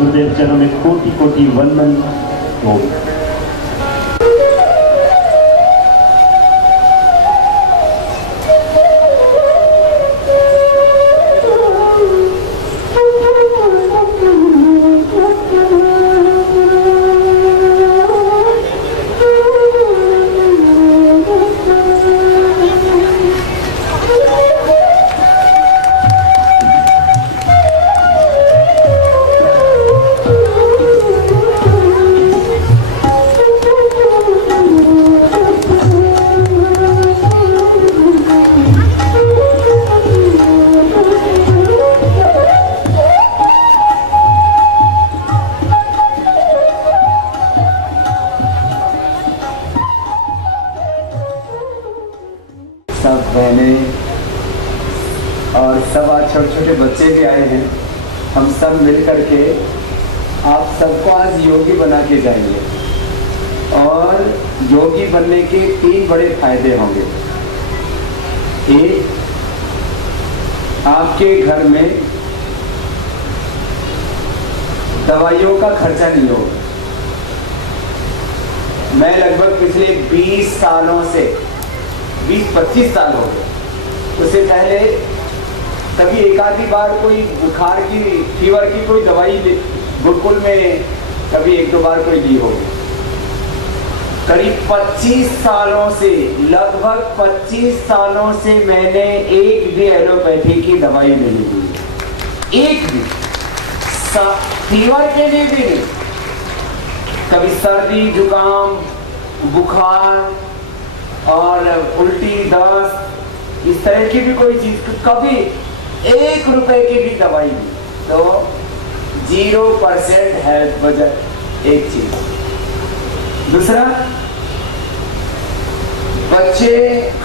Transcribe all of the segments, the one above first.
गुरुदेव चरणों में कोटि कोटि वंदन हो। सब बहने और सब आज छोटे छोटे बच्चे भी आए हैं। हम सब मिल करके आप सबको आज योगी बना के जाएंगे और योगी बनने के 3 बड़े फायदे होंगे। एक, आपके घर में दवाइयों का खर्चा नहीं होगा। मैं लगभग पिछले 20 सालों से 20-25 साल हो गए, उससे पहले कभी एक आधी बार कोई बुखार की, फीवर की कोई दवाई गुरुकुल में कभी 1-2 बार कोई ली होगी। करीब 25 सालों से, लगभग 25 सालों से मैंने एक भी एलोपैथी की दवाई नहीं ली, एक भी। फीवर के लिए भी नहीं, कभी सर्दी, जुकाम, बुखार और उल्टी, दस्त, इस तरह की भी कोई चीज, कभी 1 रुपए की भी दवाई नहीं। तो 0% हेल्थ बजट, एक चीज। दूसरा, बच्चे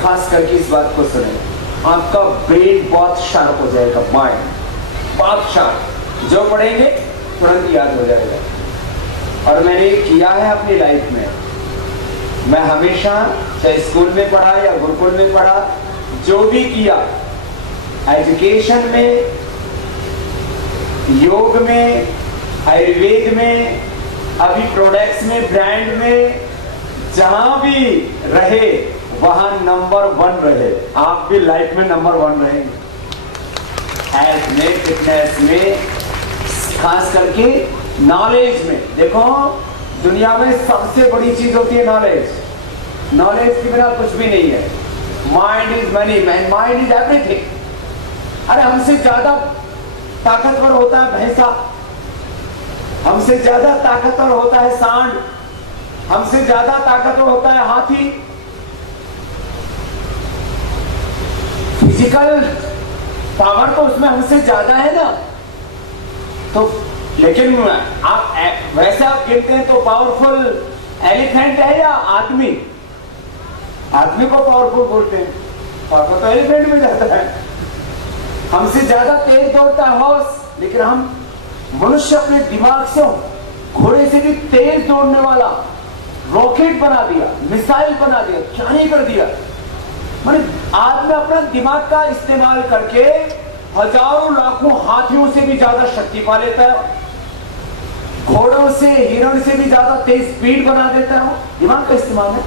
खास करके इस बात को सुने, आपका ब्रेन बहुत शार्प हो जाएगा, माइंड बहुत शार्प, जो पढ़ेंगे तुरंत याद हो जाएगा। और मैंने किया है अपनी लाइफ में। मैं हमेशा, चाहे स्कूल में पढ़ा या गुरुकुल में पढ़ा, जो भी किया, एजुकेशन में, योग में, आयुर्वेद में, अभी प्रोडक्ट्स में, ब्रांड में, जहां भी रहे वहां नंबर 1 रहे। आप भी लाइफ में नंबर 1 रहेंगे, हेल्थ में, फिटनेस में, खास करके नॉलेज में। देखो, दुनिया में सबसे बड़ी चीज होती है नॉलेज। नॉलेज के बिना कुछ भी नहीं है। Mind is money, mind is everything. अरे हमसे ज्यादा ताकतवर होता है भैंसा, हमसे ज्यादा ताकतवर होता है सांड, हमसे ज्यादा ताकतवर होता है हाथी। फिजिकल पावर तो उसमें हमसे ज्यादा है ना। तो लेकिन आप वैसे आप गिनते हैं तो पावरफुल एलिफेंट है या आदमी? आदमी को पावरफुल बोलते हैं, पावर तो एलिफेंट में जाता है। हमसे ज्यादा तेज दौड़ता है हॉर्स, लेकिन हम मनुष्य अपने दिमाग से घोड़े से भी तेज दौड़ने वाला रॉकेट बना दिया, मिसाइल बना दिया, क्या नहीं कर दिया। माने आदमी अपना दिमाग का इस्तेमाल करके हजारों लाखों हाथियों से भी ज्यादा शक्ति पा लेता है, घोड़ों से, हिरण से भी ज्यादा तेज स्पीड बना देता है। दिमाग का इस्तेमाल है।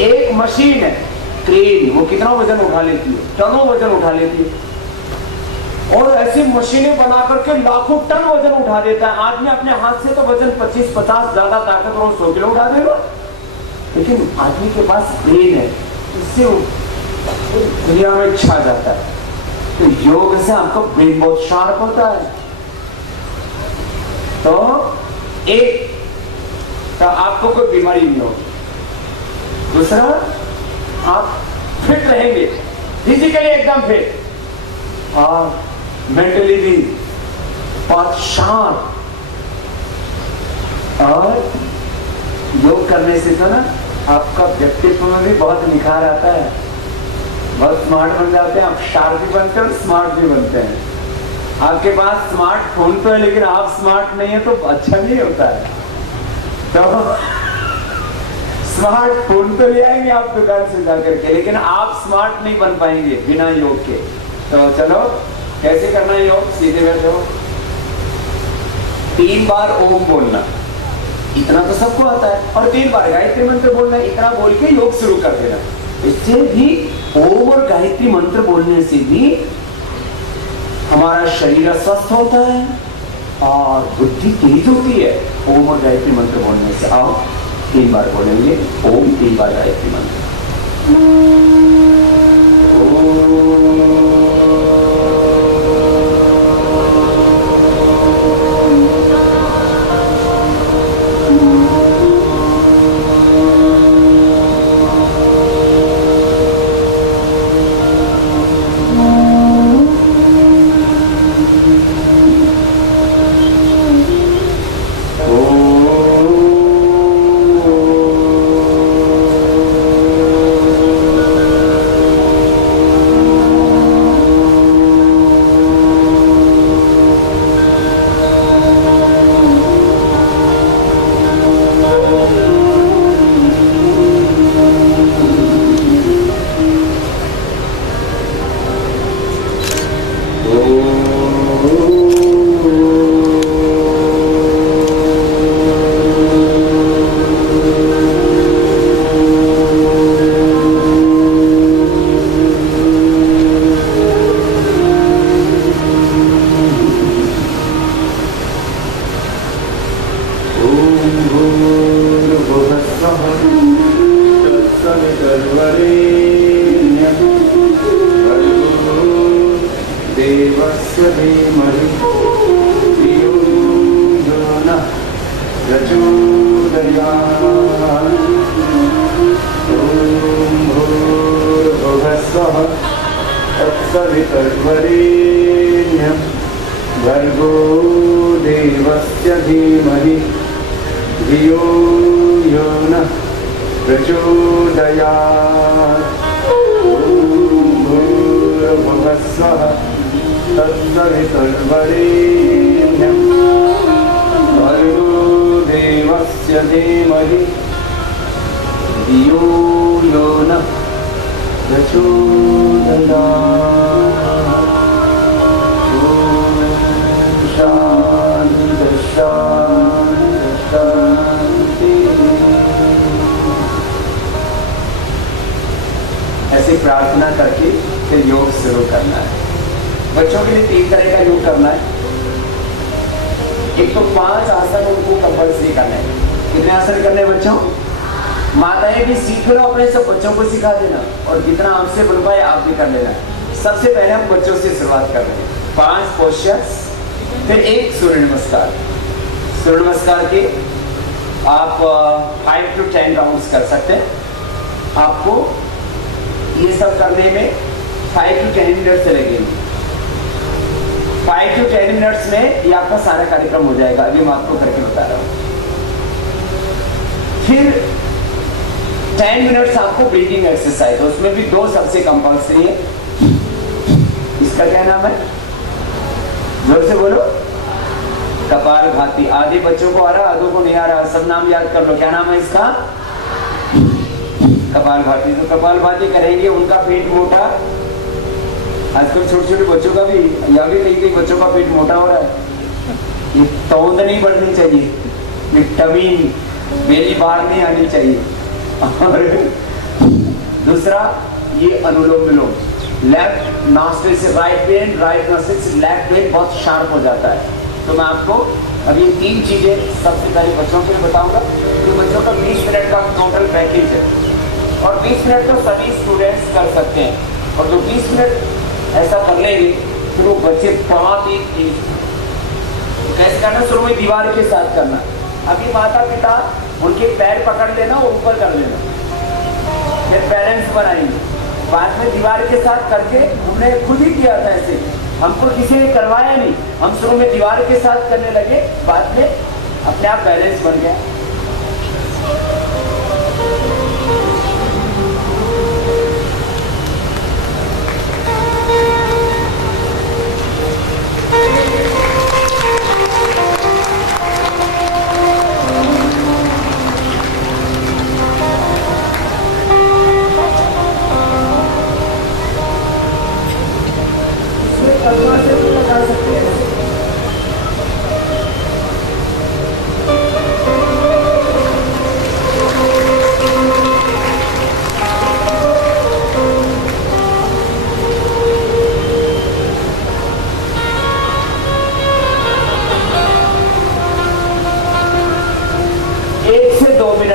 एक मशीन है क्रेन, वो कितना वजन उठा लेती है, टनों वजन उठा लेती है। और ऐसी मशीनें बना करके लाखों टन वजन उठा देता है। आदमी अपने हाथ से तो वजन 25-50 ज्यादा ताकत और 100 किलो उठा देगा, लेकिन आदमी के पास ब्रेन है, इससे दुनिया में छा जाता है। तो योग से आपका ब्रेन बहुत शार्प होता है। तो एक, तो आपको कोई बीमारी नहीं होगी। दूसरा, आप फिट रहेंगे, फिजिकली एकदम फिट और मेंटली भी बहुत शार्प। और योग करने से तो ना आपका व्यक्तित्व में भी बहुत निखार आता है, बहुत स्मार्ट बन जाते हैं आप। शार्प भी बनते हैं और स्मार्ट भी बनते हैं। आपके पास स्मार्टफोन तो है, लेकिन आप स्मार्ट नहीं है तो अच्छा नहीं होता है। तो स्मार्टफोन तो ले आएंगे आप दुकान से जाकर के, लेकिन आप स्मार्ट नहीं बन पाएंगे बिना योग के। तो चलो, कैसे करना है योग? सीधे बैठो, 3 बार ओम बोलना, इतना तो सबको आता है, और 3 बार गायत्री मंत्र बोलना, इतना बोल के योग शुरू कर देना। इससे भी ओम और गायत्री मंत्र बोलने से भी हमारा शरीर स्वस्थ होता है और बुद्धि तेज होती है ओम और गायत्री मंत्र बोलने से। आओ 3 बार बोलेंगे ओम, 3 बार गायत्री मंत्र। भर्गो देवस्य धीमहि धियो यो नः प्रचोदयात्। भूर्भुवः स्वः तत्सवितुर्वरेण्यं भर्गो देवस्य धीमहि धियो यो नः प्रचोदयात्। शांति शांति शांति। ऐसे प्रार्थना करके फिर योग शुरू करना है। बच्चों के लिए 3 तरह का योग करना है। एक तो 5 आसन उनको कंपल्सरी करना है। कितने आसन करने हैं बच्चों? माताएं भी सीख लो, अपने सब बच्चों को सिखा देना, और जितना आपसे बन पाए आप भी कर लेना। सबसे पहले हम बच्चों से शुरुआत कर रहे हैं। 5 पोस्चर्स, फिर एक सूर्य नमस्कार। सूर्य नमस्कार के आप 5 to 10 राउंड्स कर सकते हैं। आपको ये सब करने में 5 to 10 मिनट्स लगेंगे। 5 to 10 मिनट्स में ये आपका सारा कार्यक्रम हो जाएगा। अभी मैं आपको करके बता रहा हूँ। फिर 10 मिनट्स आपको ब्रीदिंग एक्सरसाइज, उसमें भी 2 सबसे कंपल्सरी है। इसका क्या नाम है? जोर से बोलो। कपालभाति। आधे बच्चों को आ रहा, आधों को नहीं आ रहा। सब नाम याद कर लो। क्या नाम है इसका? कपालभाति। तो कपालभाति करेंगे, उनका पेट मोटा। आजकल छोटे छोटे बच्चों का भी, या भी कई बच्चों का पेट मोटा हो रहा है। ये तौंद नहीं बढ़नी चाहिए, ये टमीन बेली बार नहीं आनी चाहिए। और दूसरा ये अनुलोम विलोम। लेफ्ट नॉस्ट्रिल से राइट वेन, राइट नॉस्ट्रिल से लेफ्ट वेन बहुत शार्प हो जाता है। तो मैं आपको अब ये 3 चीजें सबसे पहले बच्चों के लिए बताऊंगा। तो बच्चों का 20 मिनट का टोटल पैकेज है, और 20 मिनट तो सभी स्टूडेंट्स कर सकते हैं। और जो 20 मिनट ऐसा कर लेंगे तो वो बच्चे बहुत ही कैसे करना, शुरू में दीवार के साथ करना। अभी माता पिता उनके पैर पकड़ लेना और ऊपर कर लेना, फिर पेरेंट्स बनाएंगे। बाद में दीवार के साथ करके हमने खुद ही किया था ऐसे, हमको किसी ने करवाया नहीं। हम शुरू में दीवार के साथ करने लगे, बाद में अपने आप बैलेंस बन गया।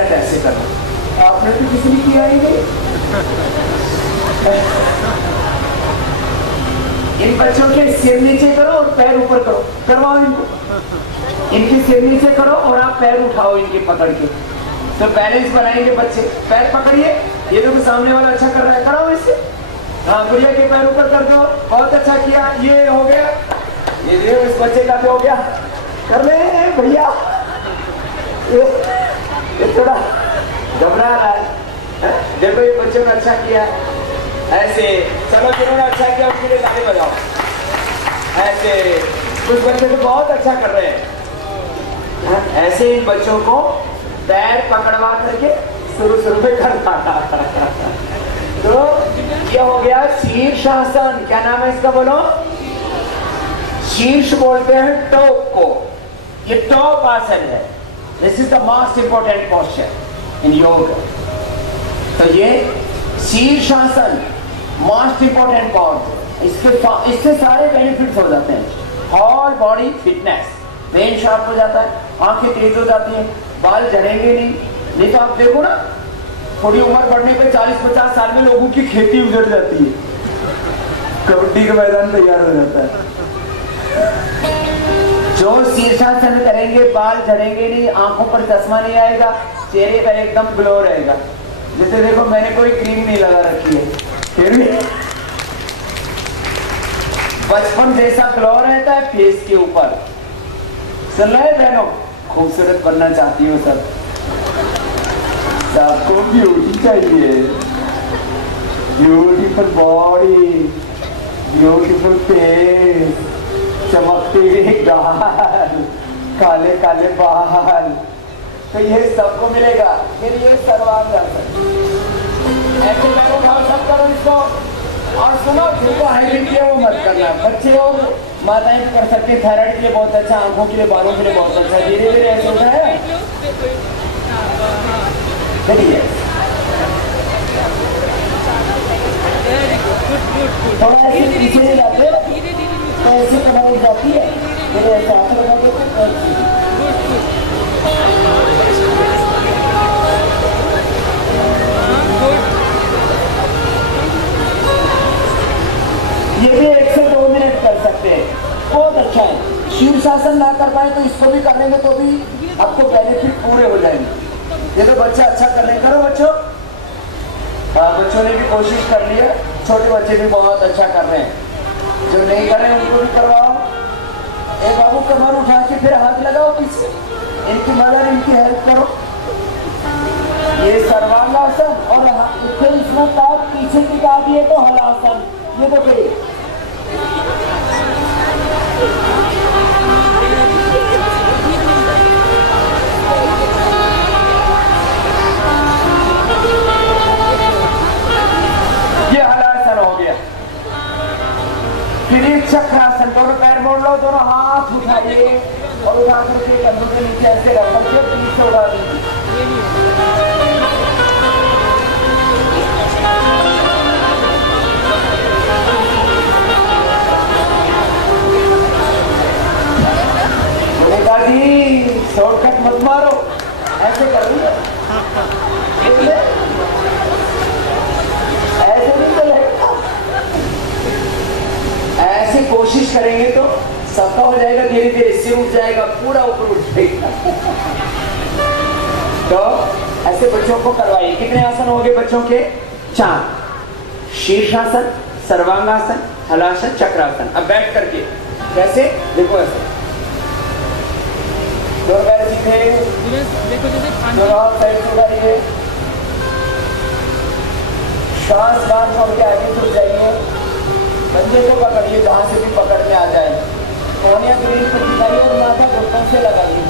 शायद ऐसे करना, आपने तो किसी ने किया ही नहीं। इन बच्चों के सिर नीचे करो और पैर ऊपर करो, करवाओ इनको। इनके सिर नीचे करो और आप पैर उठाओ इनके पकड़ के, तो बैलेंस बनाएंगे बच्चे। पैर पकड़िए, ये देखो सामने वाला अच्छा कर रहा है, कराओ इससे। हाँ, गुड़िया के पैर ऊपर कर दो, बहुत अच्छा किया, ये हो गया। ये देखो इस बच्चे का भी हो गया, कर ले भैया। ये थोड़ा घबरा रहा है, देखो ये बच्चों ने अच्छा किया ऐसे। चलो जिन्होंने अच्छा किया उनके लिए ताली बजाओ ऐसे। कुछ बच्चे तो बहुत अच्छा कर रहे हैं ऐसे। इन बच्चों को पैर पकड़वा करके शुरू में करना। तो ये हो गया शीर्षासन। क्या नाम है इसका, बोलो? शीर्ष बोलते हैं टॉप को, ये टॉप आसन है। This is the most important posture in yoga. तो ये शीर्षासन मोस्ट इंपॉर्टेंट पॉज। इससे सारे बेनिफिट्स हो जाते हैं। All body fitness, brain sharp हो जाता है, आंखें तेज हो जाती हैं, बाल झड़ेंगे नहीं तो आप देखो ना, थोड़ी उम्र बढ़ने पे 40-50 साल में लोगों की खेती उजड़ जाती है, कबड्डी का मैदान तैयार हो जाता है। जो शीर्षासन करेंगे बाल झड़ेंगे नहीं, आंखों पर चश्मा नहीं आएगा, चेहरे पर एकदम ग्लो रहेगा। जैसे देखो मैंने कोई क्रीम नहीं लगा रखी है, फिर भी बचपन जैसा ग्लो रहता है फेस के ऊपर। सुन रहे बहनों, खूबसूरत बनना चाहती हो सबको ब्यूटी चाहिए, ब्यूटीफुल बॉडी, ब्यूटीफुल फेस, चमकते हुए गाल, काले काले बाल, तो ये सबको मिलेगा। फिर ये सर्वांगासन, ऐसे करो, भाव सब करो इसको। और सुनो, जिनको हाइब्रिड किया वो मत करना, बच्चे हो माताएं कर सकते, थायराइड के लिए बहुत अच्छा, आंखों के लिए, बालों के लिए बहुत अच्छा। धीरे धीरे ऐसे होता है, देखिए थोड़ा ऐसे पीछे नहीं जाते तो ऐसे कमाई जाती है, मेरे ऐसे हाथ लगा दो। ये भी 1 से 2 मिनट कर सकते हैं, बहुत अच्छा है। शीर्षासन ना कर पाए तो इसको भी कर लेंगे तो भी आपको बेनिफिट पूरे हो जाएंगे। ये तो बच्चा अच्छा कर रहे, करो बच्चों। हाँ, बच्चों ने भी कोशिश कर लिया, छोटे बच्चे भी बहुत अच्छा कर रहे हैं। जो नहीं कर रहे हैं उनको भी करवाओ। एक बाबू कमर उठा के फिर हाथ लगाओ पीछे, इनकी मदद, इनकी हेल्प करो। ये सर्वांगासन, और फिर इसमें ताप पीछे की का दिए तो हलासन। ये तो फिर ये हलासन हो गया। फिर ये चक्रासन, दोनों पैर मोड़ लो, दोनों हाथ उठाइए और उठा करके कंधों के नीचे ऐसे रख करके पीछे उड़ा दीजिए। शॉर्टकट मत मारो, ऐसे कर रही है, ऐसे नहीं चलेगा। ऐसे कोशिश करेंगे तो सबका हो जाएगा, धीरे धीरे सिर उठ जाएगा, पूरा ऊपर उठ जाएगा। तो ऐसे बच्चों को करवाइए। कितने आसन हो गए बच्चों के? 4। शीर्षासन, सर्वांगासन, हलासन, चक्रासन। अब बैठ करके कैसे, देखो ऐसे दो पैर सीधे, दोनों साइड उठाइए, श्वास बांध छोड़ के आगे झुक जाइए, कंधे को पकड़िए, जहां से भी पकड़ में आ जाए, कोहनियां ग्रीन पर दिखाइए और माथा घुटनों से लगाइए।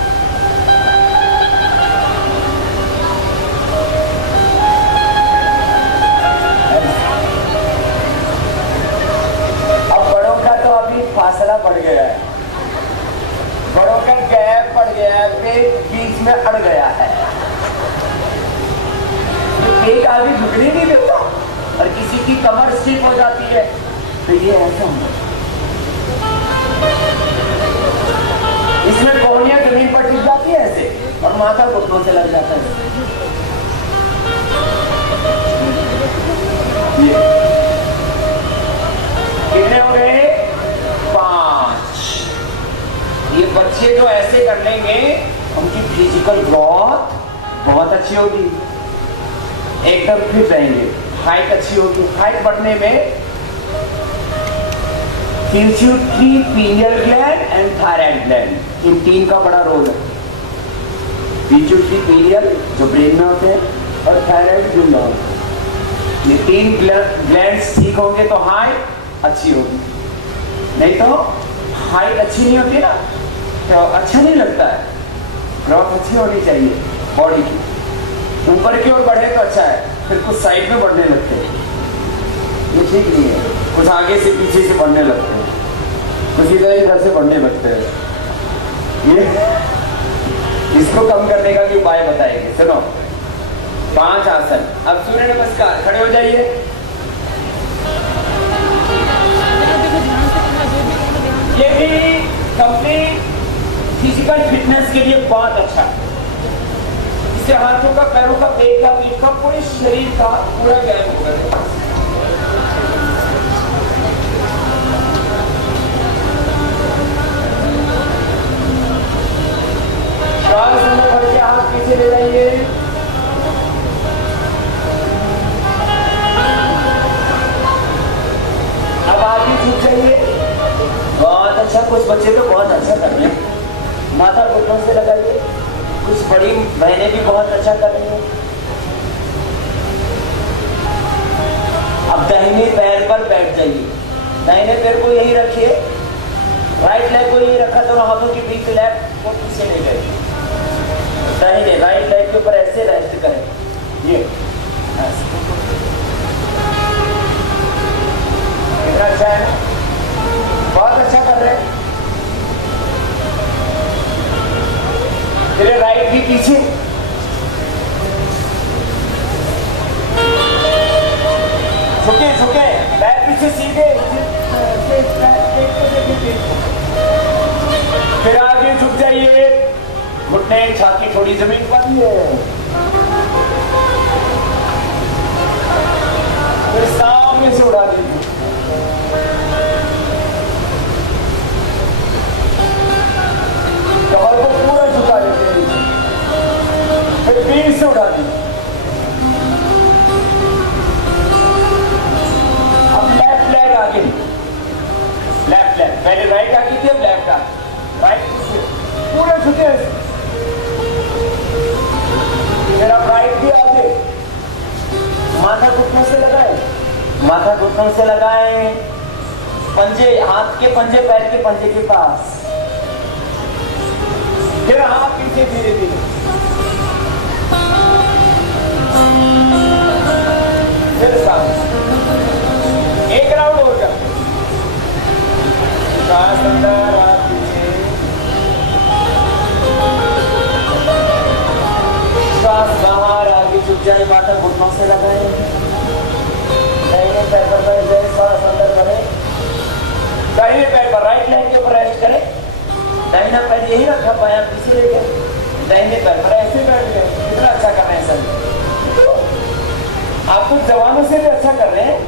अब बड़ों का तो अभी फासला बढ़ गया है, बड़ों का गैप पड़ गया है, पेट बीच में अड़ गया है, पेट आगे झुकने नहीं देता और किसी की कमर स्टिफ हो जाती है, तो ये ऐसा होगा। इसमें कोहनियां जमीन पर टिक जाती है ऐसे और माथा घुटनों से लग जाता है। ये कितने हो गए? 5। ये बच्चे जो ऐसे कर लेंगे उनकी फिजिकल ग्रोथ बहुत अच्छी होगी, एकदम फिट रहेंगे, हाइट अच्छी होगी। हाइट बढ़ने में pituitary, pineal gland and thyroid gland, इन 3 का बड़ा रोल है। पिट्यूटरी, पीनियल जो ब्रेन में होते हैं और थायराइड जो में होते हैं। ये 3 ग्लैंड्स ठीक होंगे तो हाइट अच्छी होगी, नहीं तो हाइट अच्छी नहीं होती ना तो अच्छा नहीं लगता है। ग्रोथ अच्छी होनी चाहिए बॉडी की, ऊपर की ओर बढ़े तो अच्छा है, फिर कुछ साइड में बढ़ने लगते हैं, ये ठीक नहीं है। कुछ आगे से पीछे से बढ़ने लगते हैं, कुछ इधर से बढ़ने लगते हैं। ये इसको कम करने का भी उपाय बताएंगे। सुनो, 5 आसन। अब सूर्य नमस्कार, खड़े हो जाइए। ये भी कंप्लीट फिजिकल फिटनेस के लिए बहुत अच्छा है। इससे हाथों का, पैरों का, पेट का, पीठ का, पूरे शरीर का पूरा व्यायाम होगा। श्वास अंदर भर के हाथ पीछे ले जाइए। अब आप भी झुक जाइए। बहुत अच्छा, कुछ बच्चे तो बहुत अच्छा कर रहे हैं, माथा घुटनों से लगाइए। कुछ बड़ी बहनें भी बहुत अच्छा कर रही हैं। अब दाहिने पैर पर बैठ जाइए, दाहिने पैर को यही रखिए, राइट लेग को यही रखा, दोनों हाथों के बीच लेफ्ट को पीछे ले गए, दाहिने राइट लेग के ऊपर ऐसे रेस्ट करें। ये कितना अच्छा है, बहुत अच्छा कर रहे हैं। फिर राइट भी पीछे, झुके झुके, पैर पीछे सीधे, फिर आगे झुक जाइए, घुटने छाती थोड़ी जमीन पर ही है। फिर सामने से उड़ा दीजिए। कमर को पूरा झुका देते हैं, फिर 20 से उड़ा दीजिए। अब लेफ्ट लेग आगे, लेफ्ट लेग, पहले राइट आगे थी, अब लेफ्ट आ, राइट पूरे झुके। फिर अब राइट भी आगे, माथा घुटनों से लगाए, माथा घुटनों से लगाए, पंजे, हाथ के पंजे पैर के पंजे के पास, फिर हाथ पीछे धीरे धीरे, फिर सामने। एक राउंड और कर, सांस अंदर, हाथ पीछे, सांस बाहर, आगे झुक जाए, माथा घुटनों से लगाए, दाहिने पैर पर बैठ जाए, सांस अंदर भरे, दाहिने पैर पर राइट लेग के ऊपर रेस्ट करें, दाहिना पैर यही रखा, बायां पीछे ले गए, दाहिने पैर पर ऐसे बैठ गए। कितना अच्छा कर रहे हैं सर, आप कुछ जवानों से भी अच्छा कर रहे हैं।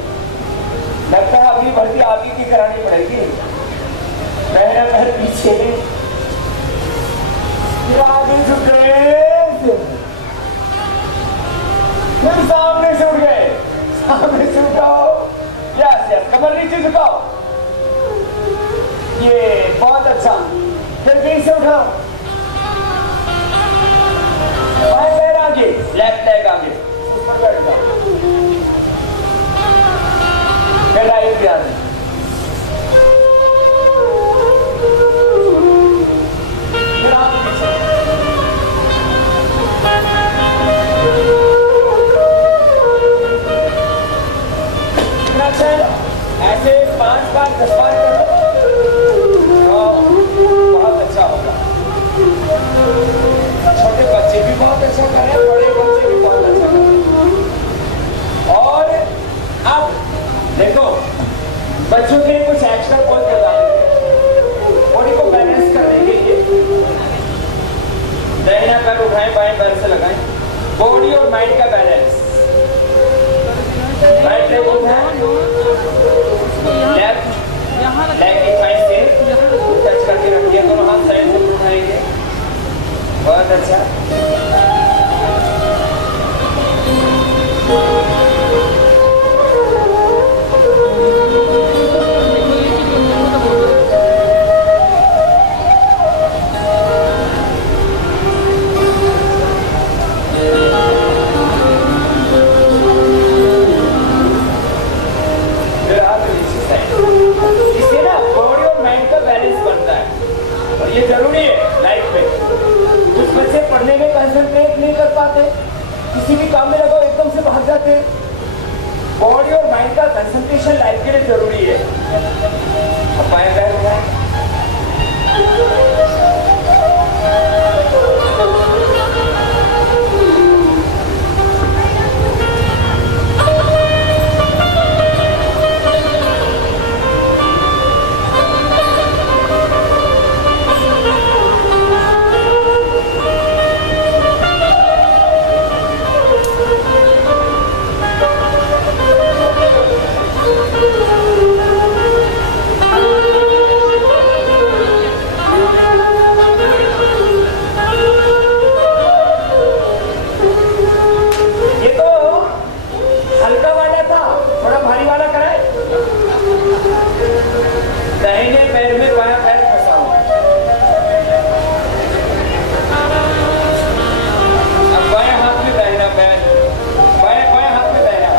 लगता है अभी भर्ती आप ही की करानी पड़ेगी। दाहिना पैर पीछे, फिर आगे झुक गए, फिर सामने से उठ गए, सामने से उठाओ, यस यस, कमर नीचे झुकाओ, ये बहुत अच्छा। फिर 20 से उठाओ, बाएं पैर आगे, लेफ्ट लेग आगे, ऊपर बैठ जाओ, फिर राइट भी आगे, फिर आप पीछे, कितना अच्छा है। ऐसे 5 बार 10 बार करो, बहुत अच्छा होगा। छोटे बच्चे भी बहुत अच्छा कर रहे हैं, बड़े बच्चे भी बहुत अच्छा कर रहे हैं। और अब देखो, से लगाएं। बॉडी और माइंड का बैलेंस। राइट लेग है, लेफ्ट लेग की साइड से टच करके रखिए, दोनों हाथ साइड से उठाएंगे। बहुत अच्छा। ये जरूरी है लाइफ में। कुछ बच्चे पढ़ने में कंसंट्रेट नहीं कर पाते, किसी भी काम में लगो एकदम से भाग जाते। बॉडी और माइंड का कंसंट्रेशन लाइफ के लिए जरूरी है। अब बाएं पैर उठाएं। दाहिने पैर में बायां पैर फंसा हुआ। अब बाएं हाथ में दाहिना पैर, बाएं हाथ में दाहिना।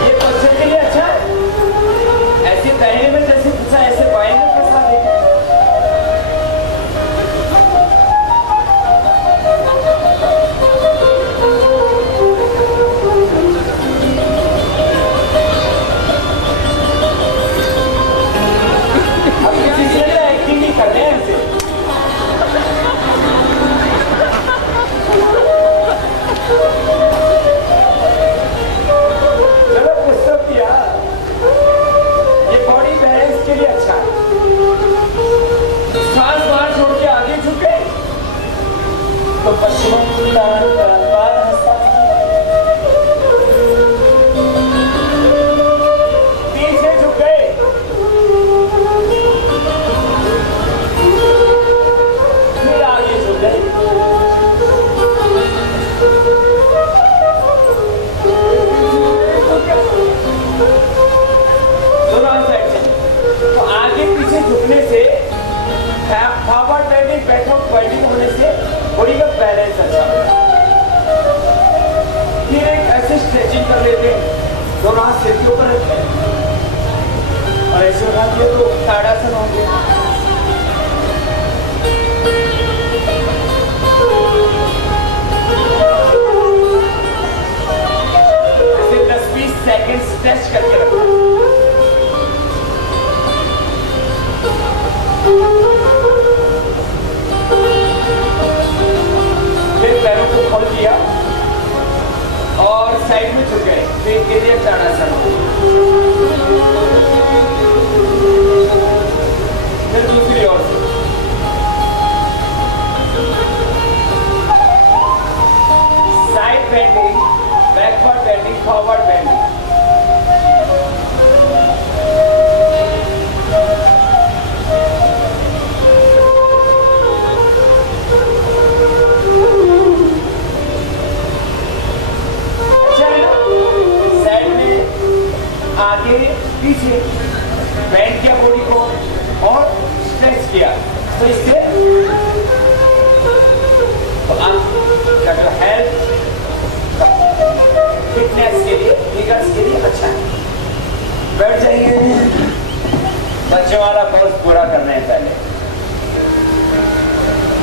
ये बच्चे के लिए अच्छा है। ऐसे दाहिने में जैसे फंसा ऐसे बाएं में फंसा देंगे। अब किसी से एक्टिंग नहीं करते हैं ऐसे। चलो पुस्तक किया, ये बॉडी बैलेंस के लिए अच्छा है। सांस बाहर छोड़ के आगे झुके तो पश्चिमोत्तान बार हंसा, पीछे झुके फिर आगे झुके। दोनों साइड से तो आगे पीछे झुकने से, फॉरवर्ड बेंडिंग बैकवर्ड बेंडिंग होने से बॉडी का बैलेंस अच्छा होता है। फिर एक ऐसे स्ट्रेचिंग कर लेते हैं, दोनों हाथ सिर के ऊपर रखते हैं और ऐसे उठा दिए तो ताड़ासन हो गया। ऐसे 10-20 सेकंड स्ट्रेच करके रखते हैं। फिर पैरों को खोल दिया और साइड में झुक गए, फिर गिरिया ताड़ासन। फिर दूसरी ओर से side bending, backward bending, forward bending. आगे पीछे बेंड किया बॉडी को और स्ट्रेच किया, तो इससे आपका जो हेल्थ फिटनेस के लिए, फिगर्स के लिए अच्छा है। बैठ जाइए। बच्चों वाला कोर्स पूरा करना है। पहले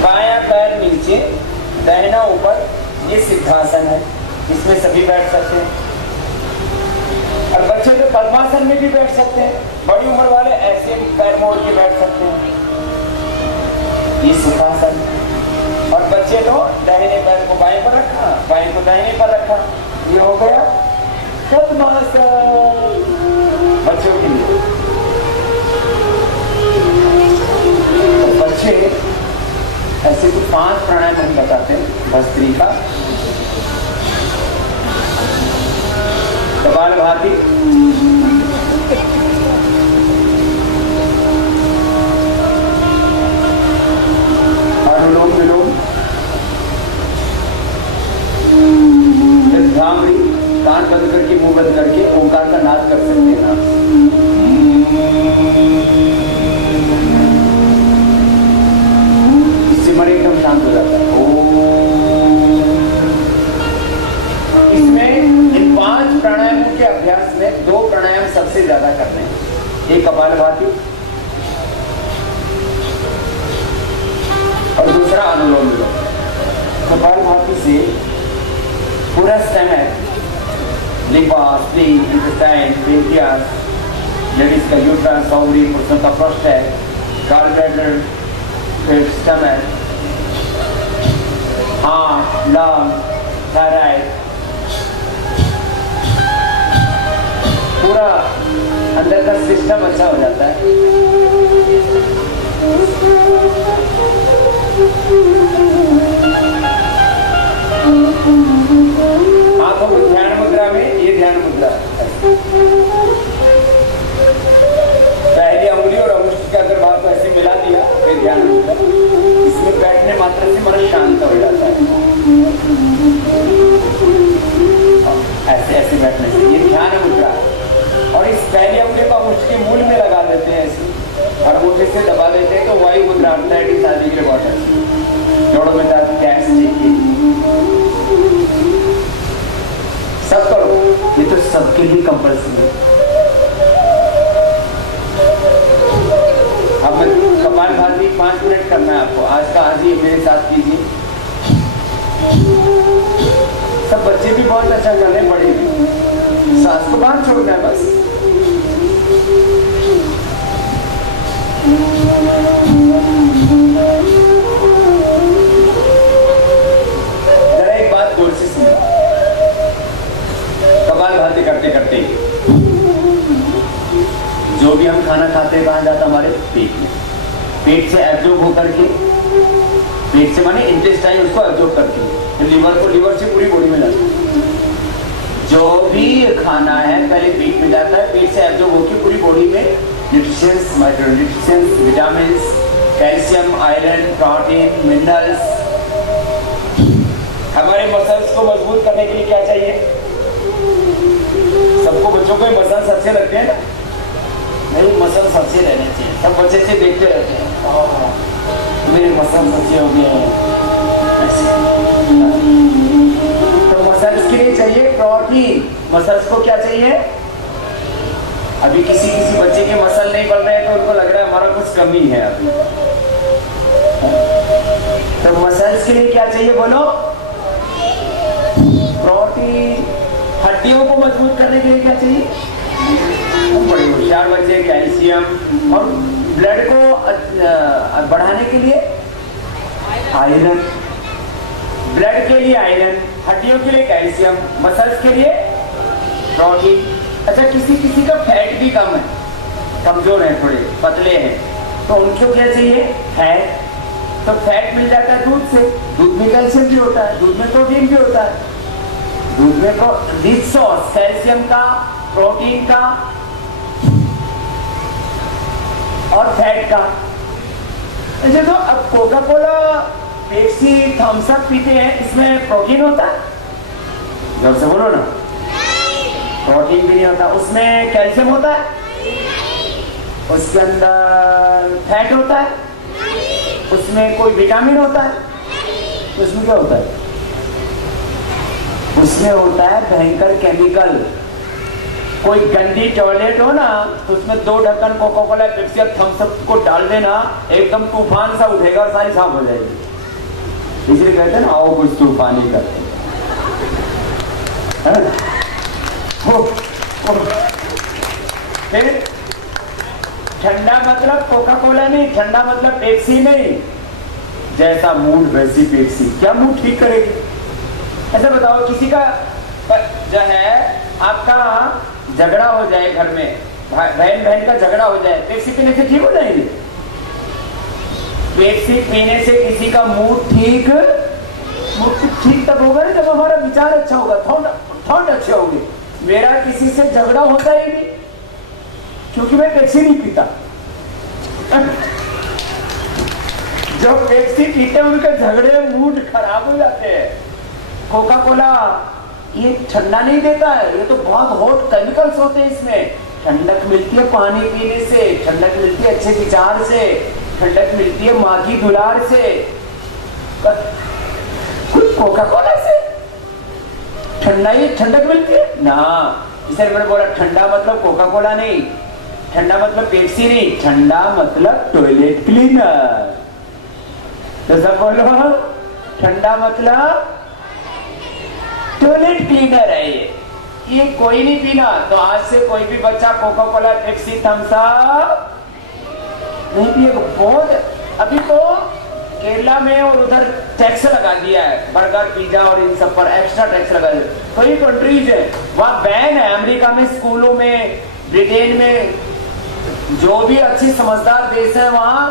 बायां पैर नीचे, दाहिना ऊपर, ये सिद्धासन है, इसमें सभी बैठ सकते हैं। और बच्चे तो पद्मासन में भी बैठ सकते हैं। बड़ी उम्र वाले ऐसे पैर मोड़ के बैठ सकते हैं, ये सुखासन। और बच्चे तो दाहिने पैर को बाएं पर रखा, बाएं को दाहिने पर रखा, ये हो गया पद्मासन बच्चों के लिए। तो बच्चे ऐसे कुछ 5 प्राणायाम हम बताते हैं भस्त्रिका, कपालभाति, अनुलोम विलोम, भ्रामरी, कान बंद करके मुंह बंद करके ओंकार का नाद कर सकते हैं ना। इससे मन एकदम शांत हो जाता है। इसमें इन 5 प्राणायामों के अभ्यास में 2 प्राणायाम सबसे ज्यादा करने हैं। एक कपालभाति और दूसरा अनुलोम विलोम। कपालभाति से पूरा stomach, liver, spleen, intestine, pancreas, ladies का यूट्रस, ओवरी, पुरुषों का प्रोस्टेट, गॉलब्लैडर, फिर स्टमक, हार्ट, लंग, थायराइड, पूरा अंदर का सिस्टम अच्छा हो जाता है। आंखों को ध्यान मुद्रा में, ये ध्यान मुद्रा पहली अंगुली और अंगुष्ठ के अगर भाग को ऐसे मिला दिया, ये ध्यान मुद्रा। इसमें बैठने मात्र से मन शांत हो जाता है। ऐसे ऐसे बैठने से ये ध्यान मुद्रा। और इस पहली अंगुली को अंगुष्ठ के मूल में लगा देते हैं ऐसे और अंगूठे से दबा देते हैं, तो वायु मुद्रा आर्थराइटिस आदि के लिए बहुत अच्छी, जोड़ों में दर्द, गैस, सब करो। ये तो सबके लिए कंपल्सरी है। अब मैं कपालभाति 5 मिनट करना है आपको, आज का आज ही मेरे साथ कीजिए। सब बच्चे भी बहुत अच्छा कर रहे हैं, बड़े भी। सांस को बाहर छोड़ना है बस। जरा एक बात गौर से सुनो। कपालभाति करते करते जो भी हम खाना खाते हैं कहाँ जाता हमारे पेट में, पेट से एब्जॉर्ब होकर के, पेट से माने इंटेस्टाइन उसको एब्जॉर्ब करके लिवर को, लिवर से पूरी बॉडी में जाता है। जो भी खाना है पहले पेट में जाता है, पेट से एब्जॉर्ब होकर पूरी बॉडी में nutritions, micronutritions, vitamins, calcium, iron, protein, minerals. हमारे मसल्स को मजबूत करने के लिए क्या चाहिए? सबको बच्चों को मसल्स अच्छे लगते हैं ना? नहीं, मसल्स अच्छे रहने चाहिए। सब बच्चे से देखते रहते हैं, मेरे मसल्स अच्छे हो गए हैं। तो मसल्स के लिए चाहिए प्रोटीन। मसल्स को क्या चाहिए? अभी किसी बच्चे के मसल नहीं बढ़ रहे हैं तो उनको लग रहा है हमारा कुछ कमी है अभी। तो मसल्स के लिए क्या चाहिए बोलो? प्रोटीन। हड्डियों को मजबूत करने के लिए क्या चाहिए? बड़े होशियार बच्चे कैल्शियम। और ब्लड को बढ़ाने के लिए आयरन। ब्लड के लिए आयरन, हड्डियों के लिए कैल्शियम, मसल्स के लिए प्रोटीन। अच्छा, किसी का फैट भी कम है, कमजोर है, थोड़े पतले हैं, तो उनको क्या चाहिए? फैट। तो फैट मिल जाता है दूध से। दूध में कैल्शियम भी होता है, दूध में प्रोटीन भी होता है। दूध में रिच सोर्स कैल्शियम का, प्रोटीन का और फैट का। अच्छा, तो अब Coca Cola, Pepsi, Thums Up पीते हैं, इसमें प्रोटीन होता है? जब से बोलो ना, प्रोटीन भी नहीं होता। उसमें कैल्शियम होता है? उसके अंदर फैट होता है? उसमें कोई विटामिन होता है? उसमें क्या होता है? उसमें होता है भयंकर केमिकल। कोई गंदी टॉयलेट हो ना, तो उसमें 2 ढक्कन कोका कोला, पेप्सी और थम्स अप को डाल देना, एकदम तूफान सा उठेगा और सारी साफ हो जाएगी। इसलिए कहते हैं ना, आओ कुछ तूफान ही करते हैं। फिर ठंडा मतलब कोका कोला नहीं, ठंडा मतलब पेप्सी नहीं। जैसा मूड वैसी पेप्सी। क्या मूड ठीक करेगी? ऐसा बताओ, किसी का जो है आपका झगड़ा हो जाए घर में, बहन बहन का झगड़ा हो जाए, पेप्सी पीने से ठीक हो जाएगी? पेप्सी पीने से किसी का मूड ठीक तब होगा ना जब हमारा विचार अच्छा होगा, थॉट अच्छे होंगे। मेरा किसी से झगड़ा होता ही नहीं क्योंकि मैं पेप्सी नहीं पीता। जो पेप्सी पीते हैं उनके झगड़े मूड खराब हो जाते हैं। कोका कोला ये ठंडा नहीं देता है, ये तो बहुत हॉट केमिकल्स होते हैं इसमें। ठंडक मिलती है पानी पीने से, ठंडक मिलती है अच्छे विचार से, ठंडक मिलती है माँ की दुलार से, कुछ कोका कोला से ठंडक मिलती है ना। इसलिए मैंने बोला ठंडा मतलब कोका कोला नहीं, ठंडा मतलब पेप्सी नहीं, ठंडा मतलब टॉयलेट क्लीनर। तो सब बोलो, ठंडा मतलब टॉयलेट क्लीनर है ये कोई नहीं पीना। तो आज से कोई भी बच्चा Coca Cola, Pepsi, Thums Up नहीं पिएगा। बहुत अभी तो केरला में और उधर टैक्स लगा दिया है, बर्गर, पिज्जा और इन सब पर एक्स्ट्रा टैक्स लगा दिया। कई कंट्रीज है वहां बैन है। अमेरिका में स्कूलों में, ब्रिटेन में, जो भी अच्छे समझदार देश है वहां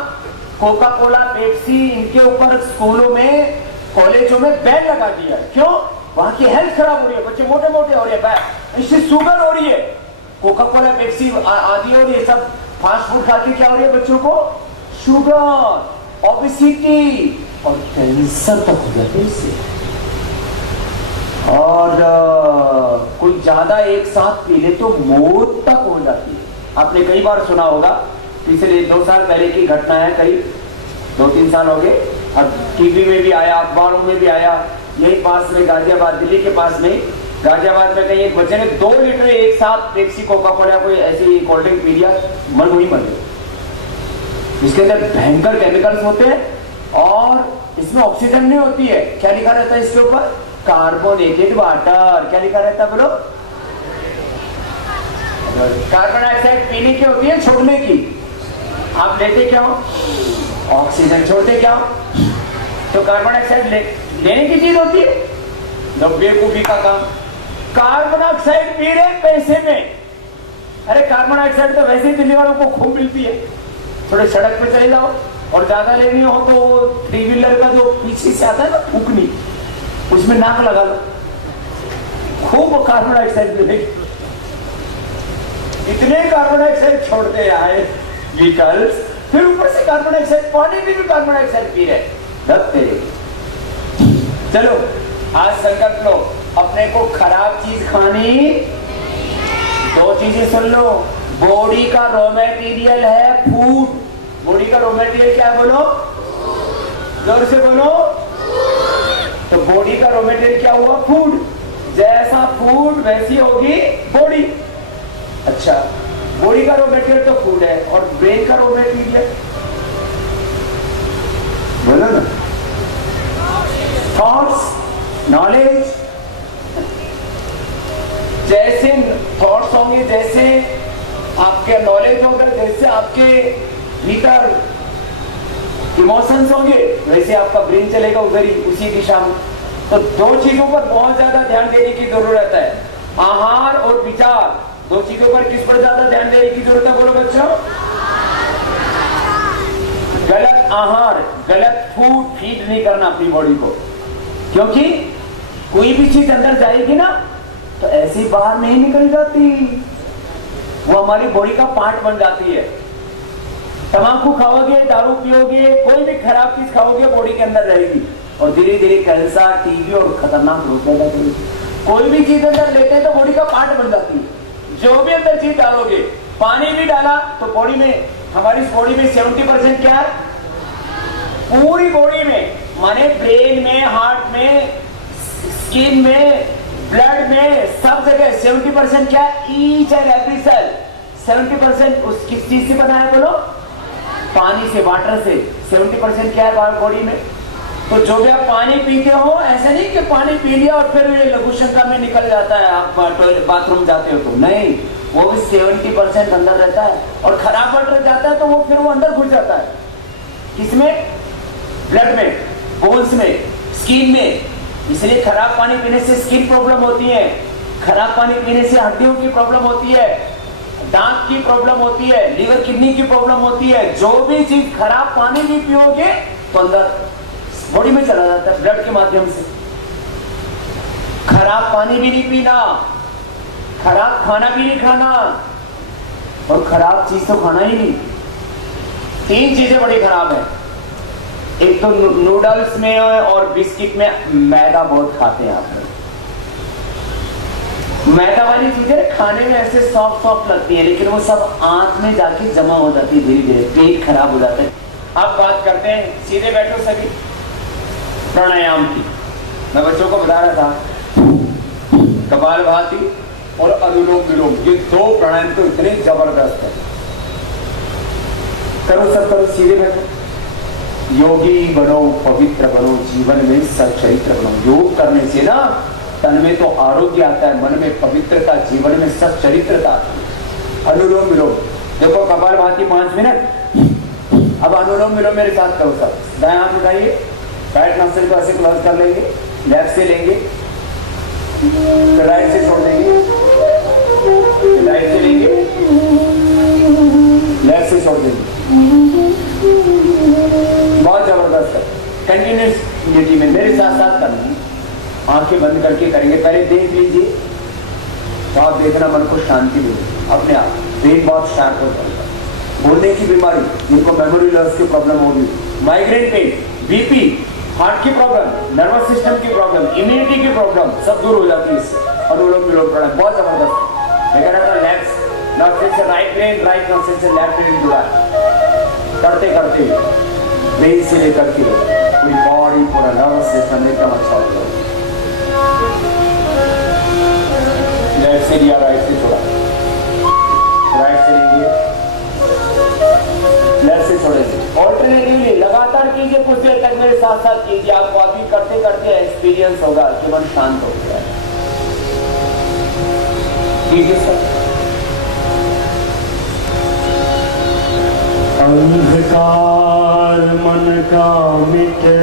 कोका कोला, पेप्सी इनके ऊपर स्कूलों में, कॉलेजों में बैन लगा दिया। क्यों? वहां की हेल्थ खराब हो रही है, बच्चे मोटे मोटे हो रहे हैं, इससे शुगर हो रही है। कोका कोला, पेप्सी आदि और ये सब फास्ट फूड खा के क्या हो रही है बच्चों को? शुगर, ओबेसिटी और कैंसर तक हो जाते हैं इससे। और कोई ज्यादा एक साथ पी ले तो मौत तक हो जाती है। आपने कई बार सुना होगा, पिछले 2 साल पहले की घटना है, करीब 2-3 साल हो गए, और टीवी में भी आया, अखबारों में भी आया। यही पास में गाजियाबाद, दिल्ली के पास में गाजियाबाद में कहीं एक बच्चे ने 2 लीटर एक साथ पेप्सी, कोका कोला, कोई ऐसी कोल्ड ड्रिंक पी लिया, मन वही मर गया। इसके अंदर भयंकर केमिकल्स होते हैं और इसमें ऑक्सीजन नहीं होती है। क्या लिखा रहता है इसके ऊपर? Carbonated water. क्या लिखा रहता है बोलो? कार्बन डाइऑक्साइड पीने की होती है, छोड़ने की। आप लेते क्या हो? ऑक्सीजन। छोड़ते क्या हो? तो कार्बन डाइऑक्साइड लेने की चीज होती है, जब बेवकूफी का काम। कार्बन डाइऑक्साइड पी रहे पैसे में। अरे कार्बन डाइऑक्साइड तो वैसे ही दिल्ली वालों को खूब मिलती है। थोड़े सड़क पे चले जाओ और ज्यादा लेनी हो तो 3 व्हीलर का जो पीछे से आता है ना फूकनी, उसमें नाक लगा लो, खूब कार्बन डाइऑक्साइड मिलेगी। इतने कार्बन डाइऑक्साइड छोड़ते आए व्हीकल्स, फिर ऊपर से कार्बन डाइऑक्साइड, पानी में भी कार्बन डाइऑक्साइड पी रहे। चलो आज संकल्प लो, अपने को खराब चीज खानी। 2 चीजें सुन लो, बॉडी का रॉ मटेरियल है फूड। बॉडी का रॉ मटेरियल क्या है बोलो? जोर से बोलो। तो बॉडी का रॉ मटेरियल क्या हुआ? फूड। जैसा फूड वैसी होगी बॉडी। अच्छा, बॉडी का रॉ मटेरियल तो फूड है, और ब्रेन का रॉ मटेरियल बोलो ना? Thoughts, knowledge. जैसे थॉट्स होंगे, जैसे आपके नॉलेज होगा, जैसे आपके भीतर इमोशंस होंगे, वैसे आपका ब्रेन चलेगा उधर ही, उसी दिशा में। तो 2 चीजों पर बहुत ज्यादा ध्यान देने की जरूरत है, आहार और विचार। 2 चीजों पर किस पर ज्यादा ध्यान देने की जरूरत है बोलो बच्चों? गलत आहार, गलत फूड फीड नहीं करना अपनी बॉडी को, क्योंकि कोई भी चीज अंदर जाएगी ना तो ऐसी बाहर नहीं निकल जाती, वो हमारी बॉडी का पार्ट बन जाती है। तंबाकू खाओगे, दारू पियोगे, कोई भी खराब चीज खाओगे, बॉडी के अंदर रहेगी और धीरे धीरे कैंसर, टीबी और खतरनाक रोग पैदा करेगी। कोई भी चीज अंदर लेते हैं तो बॉडी का पार्ट बन जाती है। जो भी अंदर चीज डालोगे, पानी भी डाला तो बॉडी में, हमारी बॉडी में 70% क्या है? पूरी बॉडी में, माने ब्रेन में, हार्ट में, स्किन में, ब्लड में, सब जगह 70% क्या है? ईच एंड एवरी सेल 70% उस किस चीज से बना है बोलो? पानी से, वाटर से। 70% क्या है बॉडी में? तो जो भी आप पानी पीते हो, ऐसा नहीं कि पानी पी लिया और फिर लघु शंका में निकल जाता है, आप बाथरूम जाते हो तो नहीं, वो भी 70% अंदर रहता है। और खराब वाटर जाता है तो वो फिर वो अंदर घुस जाता है। किसमें? ब्लड में, बोन्स में, स्किन में। इसलिए खराब पानी पीने से स्किन प्रॉब्लम होती है, खराब पानी पीने से हड्डियों की प्रॉब्लम होती है, दांत की प्रॉब्लम होती है, लीवर किडनी की प्रॉब्लम होती है। जो भी चीज खराब पानी नहीं पियोगे तो अंदर बॉडी में चला जाता है ब्लड के माध्यम से। खराब पानी भी नहीं पीना, खराब खाना भी नहीं खाना, और खराब चीज तो खाना ही नहीं। 3 चीजें बड़ी खराब है। एक तो नूडल्स में और बिस्किट में मैदा बहुत खाते हैं आप लोग। मैदा वाली चीजें खाने में ऐसे सॉफ्ट सॉफ्ट लगती है, लेकिन वो सब आंत में जाके जमा हो जाती है, धीरे धीरे पेट खराब हो जाता है। अब बात करते हैं, सीधे बैठो सभी, प्राणायाम की। मैं बच्चों को बता रहा था कपालभाति और अनुलोम विलोम, ये 2 प्राणायाम तो इतने जबरदस्त है। करो सब, करो, सीधे बैठो। योगी बनो, पवित्र बनो, जीवन में सच्चरित्र बनो। योग करने से ना तन में तो आरोग्य आता है, मन में पवित्रता, जीवन में सच्चरित्रता आती है। अनुलोम विलोम देखो, कपालभाति 5 मिनट। अब अनुलोम विलोम मेरे साथ करो सब। दाएं हाथ उठाइए, राइट नॉस्ट्रिल को ऐसे क्लोज कर लेंगे, लेफ्ट से लेंगे, राइट से छोड़ देंगे, राइट से लेंगे, लेफ्ट से छोड़ देंगे। बहुत जबरदस्त है। कंटिन्यूस में मेरे साथ साथ करना। आंखें बंद करके करेंगे, पहले देख लीजिए तो आप देखना मन को शांति मिलेगी अपने आप, ब्रेन बहुत शार्प हो जाएगा। बोलने की बीमारी, जिनको मेमोरी लॉस की प्रॉब्लम होगी, माइग्रेन पेन, बीपी, हार्ट की प्रॉब्लम, नर्वस सिस्टम की प्रॉब्लम, इम्यूनिटी की प्रॉब्लम सब दूर हो जाती है इससे। अनुलोम विलोम प्राणायाम बहुत जबरदस्त है। लेकिन लेफ्ट नॉस्ट्रिल से राइट ब्रेन, राइट नॉस्ट्रिल से लेफ्ट ब्रेन जुड़ा करते करते ब्रेन से लेकर के पूरी बॉडी, पूरा नर्वस सिस्टम एकदम अच्छा हो जाएगा। लेफ्ट से लिया, राइट से छोड़ा, राइट से लेंगे, लेफ्ट से छोड़ेंगे। ऑल्टरनेटिवली लगातार कीजिए, कुछ देर तक मेरे साथ साथ कीजिए। आपको अभी करते करते एक्सपीरियंस होगा कि मन शांत हो गया है। कीजिए सर। अंधकार मन का मिटे,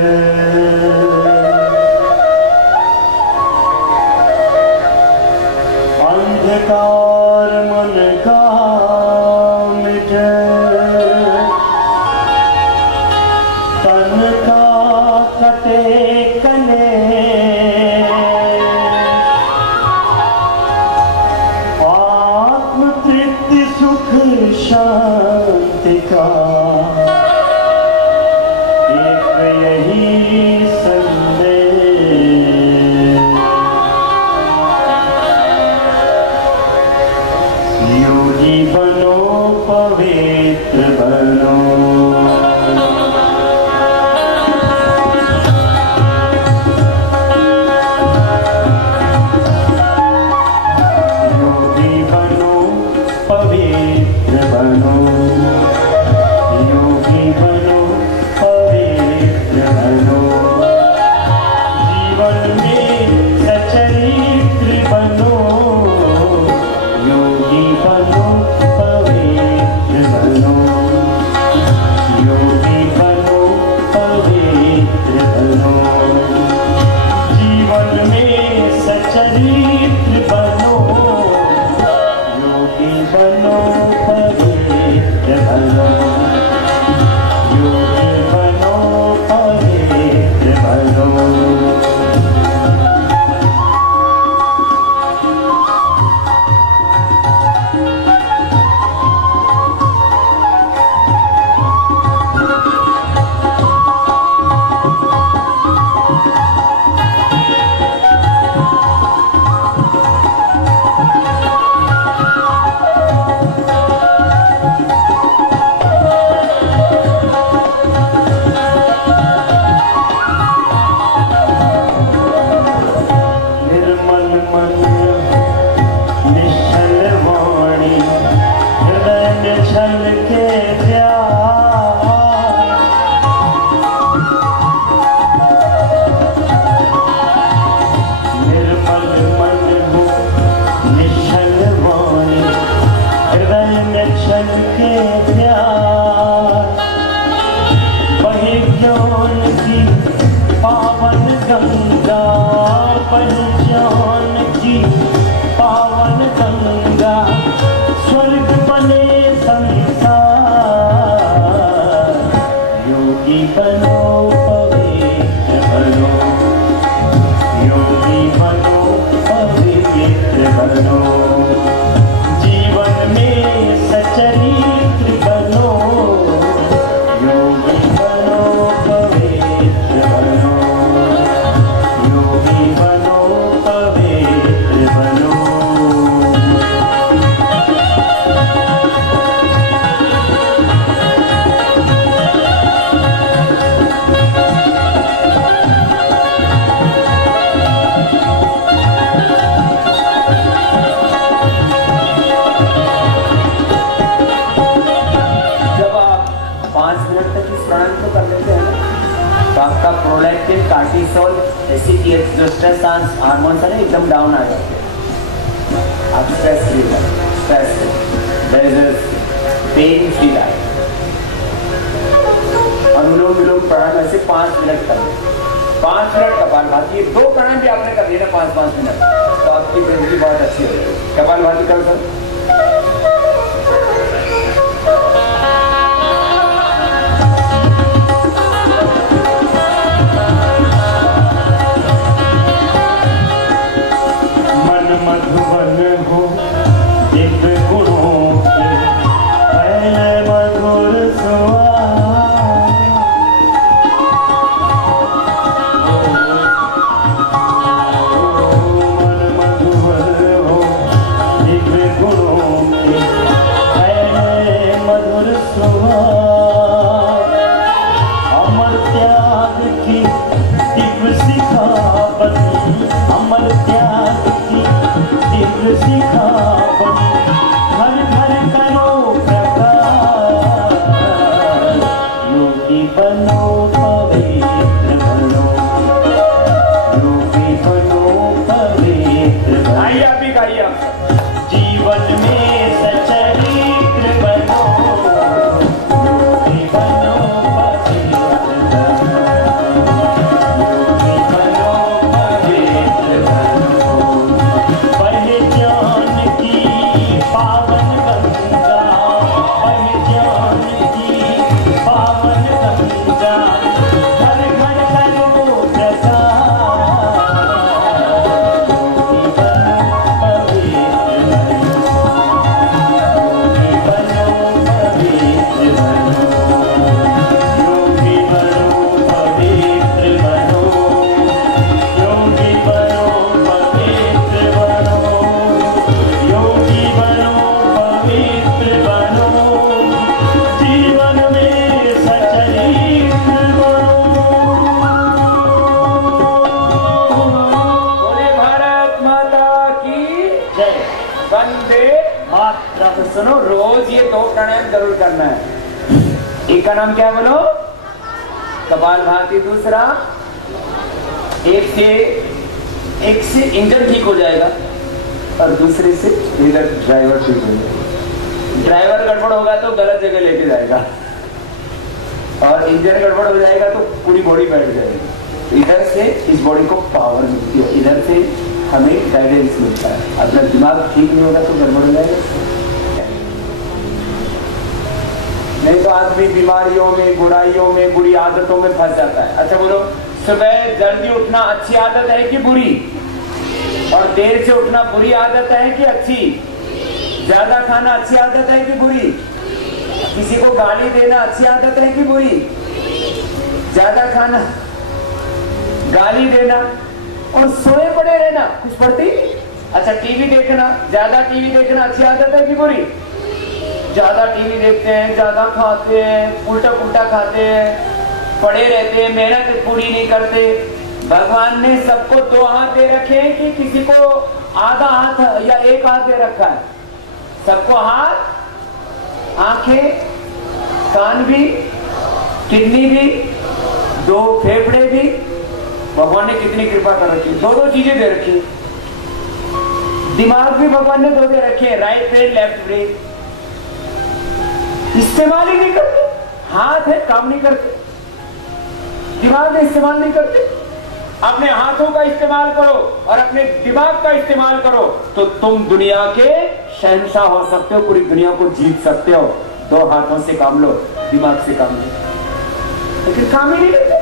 अंधकार मन का मिटे, तन का कटे कले, आत्म तृप्ति सुख शांति का एक यही संदेश। योगी बनो, पवित्र बनो, योगी बनो, पवित्र बनो, योगी बनो, पवित्र बनो, जीवन में सच्चरित्र बनो, योगी बनो, पवित्र बनो, योगी बनो, पवित्र बनो, जीवन में सच्चरित्र बनो, योगी बनो, पवित्र बनो, योगी बनो, पवित्र बनो। के प्यार वही क्यों स्वर्ग बने संसार, योगी बनो पवित्र बनो, योगी बनो पवित्र बनो, जीवन में सचरित्र बनो, योगी बनो पवित्र बनो, योगी बनो पवित्र बनो। जब आप 5 मिनट तक इस प्राणायाम को कर लेते हैं ना, तो आपका प्रोलैक्टिन, कार्टिसोल, एसीटीएच जो स्ट्रेस हार्मोन्स है ना, एकदम डाउन आ जाते हैं। आप स्ट्रेस फ्री हो, स्ट्रेस पेन फ्री लाइफ। अनुलोम विलोम प्राणायाम ऐसे 5 मिनट कर लें। 5 मिनट कपालभाति, 2 प्राणायाम भी आपने कर लिए ना 5-5 मिनट, तो आपकी जिंदगी बहुत अच्छी हो जाएगी। कपालभाति करो सर। मन मधुबन हो दिव्य गुणों के, पहले मधुर स्वाद, मन मधुबन हो दिव्य गुणों के, पहले मधुर स्वाद, अमर त्याग की दिव्य सिखावनी, अमर त्याग की दिव्य सिखावनी, घर घर करो प्रकाश, योगी बनो पवित्र बनो, योगी बनो पवित्र बनो, आइए आप भी गाइए आप। जीवन में सचरित्र बनो, योगी बनो पवित्र बनो, योगी बनो पवित्र बनो, बहे ज्ञान की पावन गंगा, बहे ज्ञान की पावन गंगा, घर घर करो प्रसाद, योगी बनो पवित्र सुनो, रोज ये 2 प्राणायाम जरूर करना है। एक का नाम क्या है बोलो? कपालभाति। दूसरा, एक से इंजन ठीक हो जाएगा और दूसरे से इधर ड्राइवर ठीक हो जाएगा। ड्राइवर गड़बड़ होगा तो गलत जगह लेके जाएगा और इंजन गड़बड़ हो जाएगा तो पूरी बॉडी बैठ जाएगी। इधर से इस बॉडी को पावर मिलती है, इधर से हमें गाइडेंस मिलता है। अगर दिमाग ठीक नहीं होगा तो गड़बड़ हो जाएगा। नहीं तो आदमी बीमारियों में, बुराइयों में, बुरी आदतों में फंस जाता है। अच्छा बोलो, सुबह जल्दी उठना अच्छी आदत है कि बुरी? और देर से उठना बुरी आदत है कि अच्छी? ज्यादा खाना अच्छी आदत है कि बुरी? किसी को गाली देना अच्छी आदत है कि बुरी? ज्यादा खाना, गाली देना और सोए पड़े रहना, कुछ पढ़ती? अच्छा, टीवी देखना, ज्यादा टीवी देखना अच्छी आदत है कि बुरी? ज्यादा टीवी देखते हैं, ज्यादा खाते हैं, उल्टा पुल्टा खाते हैं, पड़े रहते हैं, मेहनत पूरी नहीं करते। भगवान ने सबको 2 हाथ दे रखे हैं कि किसी को आधा हाथ या 1 हाथ दे रखा है? सबको हाथ, आंखें, कान भी, किडनी भी, 2 फेफड़े भी। भगवान ने कितनी कृपा कर रखी है, 2 चीजें दे रखी। दिमाग भी भगवान ने 2 दे रखे हैं, राइट ब्रेन, लेफ्ट ब्रेन। इस्तेमाल ही नहीं करते। हाथ है, काम नहीं करते, दिमाग में इस्तेमाल नहीं करते। अपने हाथों का इस्तेमाल करो और अपने दिमाग का इस्तेमाल करो तो तुम दुनिया के शहंशाह हो सकते हो, पूरी दुनिया को जीत सकते हो। 2 हाथों से काम लो, दिमाग से काम लो, लेकिन काम ही नहीं लेते।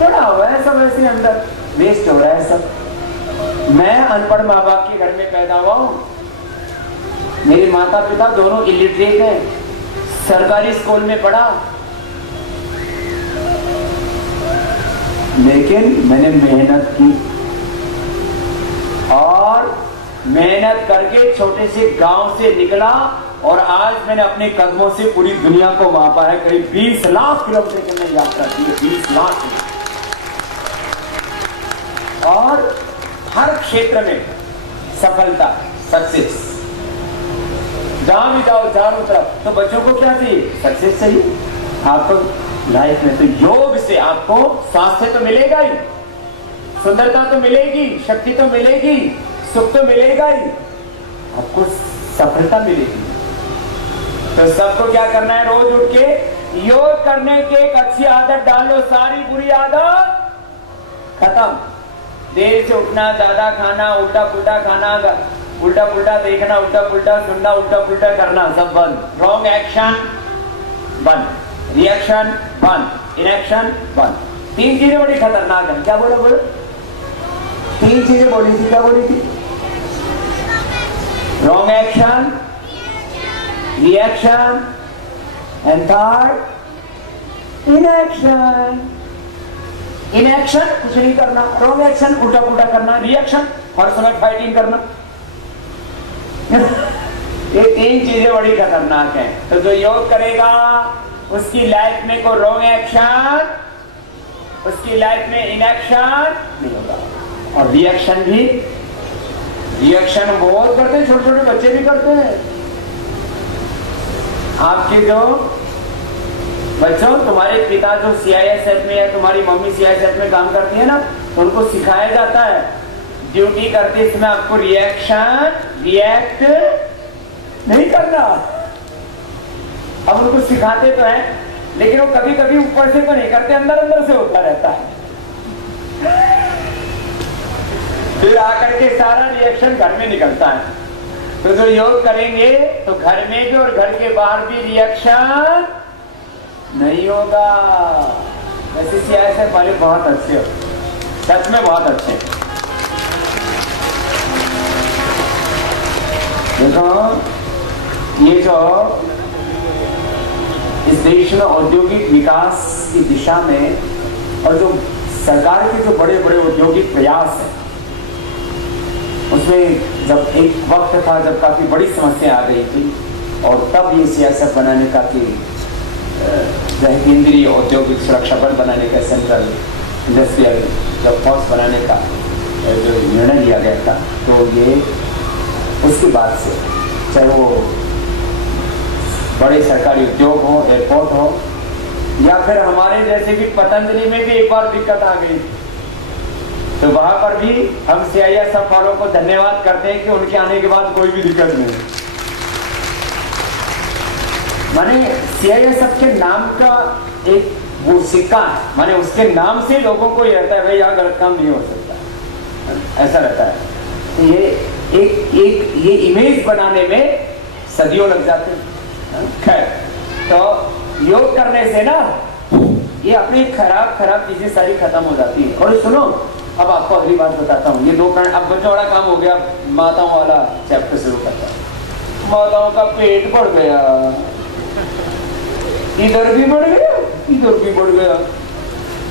पड़ा हुआ है सब ऐसे अंदर, वेस्ट हो रहा है सब। मैं अनपढ़ माँ बाप के घर में पैदा हुआ हूं। मेरे माता पिता दोनों इलिटरेट हैं, सरकारी स्कूल में पढ़ा, लेकिन मैंने मेहनत की और मेहनत करके छोटे से गांव से निकला और आज मैंने अपने कदमों से पूरी दुनिया को मापा है। करीब 20 लाख किलोमीटर की मैंने यात्रा की है, 20 लाख। और हर क्षेत्र में सफलता, सक्सेस। जहां भी जाओ चारों तरफ, तो बच्चों को क्या चाहिए? सक्सेस चाहिए आपको लाइफ में। तो योग से आपको स्वास्थ्य तो मिलेगा ही, सुंदरता तो मिलेगी, शक्ति तो मिलेगी, सुख तो मिलेगा ही, आपको सफलता मिलेगी। तो सबको क्या करना है? रोज उठ के योग करने की एक अच्छी आदत डालो, सारी बुरी आदत खत्म। देर से उठना, ज्यादा खाना, उल्टा पुल्टा खाना, उल्टा पुल्टा देखना, उल्टा पुल्टा सुनना, उल्टा पुल्टा करना, सब बंद। रॉन्ग एक्शन बंद, रिएक्शन बंद, इनएक्शन बंद। 3 चीजें बड़ी खतरनाक है। क्या बोलो? 3 चीजें बोली थी। क्या बोली थी? Wrong action, reaction and third inaction. Inaction कुछ नहीं करना, रॉन्ग एक्शन उल्टा पुल्टा करना, रिएक्शन हर समय फाइटिंग करना। ये 3 चीजें बड़ी खतरनाक हैं। तो जो योग करेगा उसकी लाइफ में कोई रॉन्ग एक्शन, उसकी लाइफ में इनएक्शन नहीं होगा। और रिएक्शन भी, रिएक्शन बहुत करते हैं, छोटे छोटे बच्चे भी करते हैं। आपके जो बच्चों, तुम्हारे पिता जो CISF में है, तुम्हारी मम्मी CISF में काम करती है ना, तो उनको सिखाया जाता है ड्यूटी करते इसमें आपको रिएक्ट नहीं करना। अब उनको सिखाते तो है, लेकिन वो कभी कभी ऊपर से तो नहीं करते, अंदर अंदर से होता रहता है। फिर आकर के सारा रिएक्शन घर में निकलता है। तो जो योग करेंगे तो घर में भी और घर के बाहर भी रिएक्शन नहीं होगा। वैसे CISF वाले बहुत अच्छे हो, सच में बहुत अच्छे। देखो, ये जो इस देश में औद्योगिक विकास की दिशा में और जो सरकार के जो बड़े बड़े औद्योगिक प्रयास हैं, उसमें जब एक वक्त था जब काफी बड़ी समस्या आ गई थी, और तब ये CISF बनाने का कि केंद्रीय औद्योगिक सुरक्षा बल बनाने का, सेंट्रल इंडस्ट्रियल जब फोर्स बनाने का जो निर्णय लिया गया था, तो ये उसके बाद से चाहे वो बड़े सरकारी उद्योग हो, एयरपोर्ट हो, या फिर हमारे जैसे कि पतंजलि में भी एक बार दिक्कत आ गई, तो वहां पर भी हम CISF वालों को धन्यवाद करते हैं कि उनके आने के बाद कोई भी दिक्कत नहीं। माने CISF के नाम का एक वो सिक्का है, माने उसके नाम से लोगों को ये रहता है भाई यहाँ गलत काम नहीं हो सकता, ऐसा रहता है। ये ये इमेज बनाने में सदियों लग जाते हैं। खैर, तो योग करने से ना ये अपनी खराब चीजें सारी खत्म हो जाती है। और सुनो, अब आपको अगली बात बताता हूँ। ये 2 कारण, अब बच्चों वाला काम हो गया, माताओं वाला चैप्टर शुरू करता है। माताओं का पेट बढ़ गया, इधर भी बढ़ गया, इधर भी बढ़ गया,